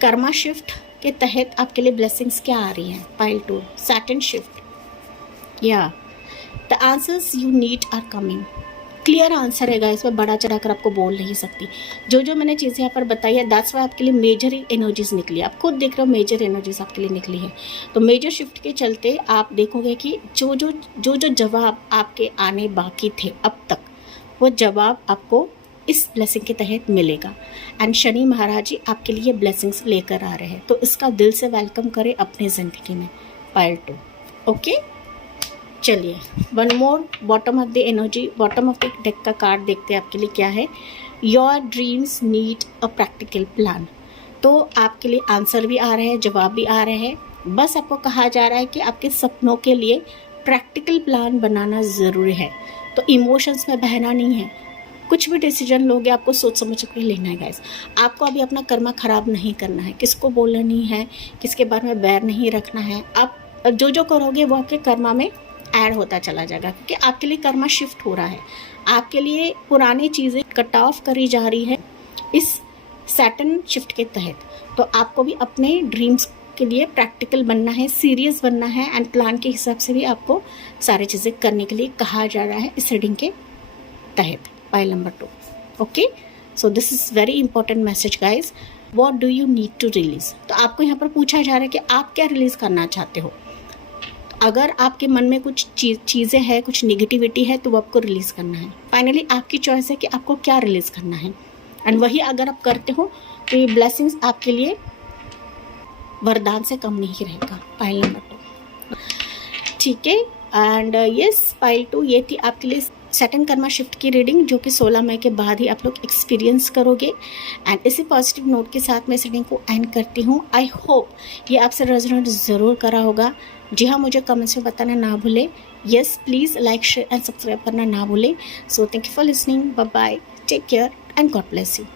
कर्मा शिफ्ट के तहत आपके लिए ब्लेसिंग्स क्या आ रही हैं। पाइल 2, सैटर्न शिफ्ट, या the answers you need are coming. Clear answer है, इसमें बड़ा चढ़ा कर आपको बोल नहीं सकती। जो जो मैंने चीज़ें यहाँ पर बताई है, दैट्स वाई आपके लिए मेजर एनर्जीज निकली। आप खुद देख रहे हो मेजर एनर्जीज आपके लिए निकली है। तो मेजर शिफ्ट के चलते आप देखोगे कि जो जो जवाब आपके आने बाकी थे अब तक, वो जवाब आपको इस ब्लेसिंग के तहत मिलेगा। एंड शनि महाराज जी आपके लिए ब्लेसिंग्स लेकर आ रहे हैं, तो इसका दिल से वेलकम करें अपनी ज़िंदगी में। पाइल 2, ओके, चलिए one more bottom of the energy, bottom of the deck का कार्ड देखते हैं आपके लिए क्या है। Your dreams need a practical plan. तो आपके लिए आंसर भी आ रहे हैं, जवाब भी आ रहे हैं, बस आपको कहा जा रहा है कि आपके सपनों के लिए प्रैक्टिकल प्लान बनाना ज़रूरी है। तो इमोशंस में बहना नहीं है, कुछ भी डिसीजन लोगे आपको सोच समझ कर लेना है गाइस। आपको अभी अपना कर्मा खराब नहीं करना है, किसको बोलना नहीं है, किसके बारे में बैर नहीं रखना है। आप जो जो करोगे वो आपके कर्मा में ऐड होता चला जाएगा, क्योंकि आपके लिए कर्मा शिफ्ट हो रहा है। आपके लिए पुरानी चीज़ें कट ऑफ करी जा रही है इस सैटर्न शिफ्ट के तहत। तो आपको भी अपने ड्रीम्स आपके लिए प्रैक्टिकल बनना है, सीरियस बनना है एंड प्लान के हिसाब से भी आपको सारी चीज़ें करने के लिए कहा जा रहा है इस रीडिंग के तहत। Pile number 2, okay. So this is very important message guys. What do you need to release? तो आपको यहाँ पर पूछा जा रहा है कि आप क्या रिलीज़ करना चाहते हो। अगर आपके मन में कुछ चीज़ें हैं, कुछ निगेटिविटी है, तो वो आपको रिलीज़ करना है। फाइनली आपकी चॉइस है कि आपको क्या रिलीज़ करना है, एंड वही अगर आप करते हो तो ये ब्लेसिंग्स आपके लिए वरदान से कम नहीं रहेगा। पाइल नंबर 2, ठीक है। एंड यस, पाइल 2 ये थी आपके लिए सैटर्न कर्मा शिफ्ट की रीडिंग, जो कि 16 मई के बाद ही आप लोग एक्सपीरियंस करोगे। एंड इसी पॉजिटिव नोट के साथ मैं इस रीडिंग को एंड करती हूँ। आई होप ये आपसे रेजोनेट ज़रूर करा होगा। जी हाँ, मुझे कमेंट्स में बताना ना भूलें। Yes, please like, share and subscribe करना ना भूलें। So thank you for listening, bye bye, take care and God bless you.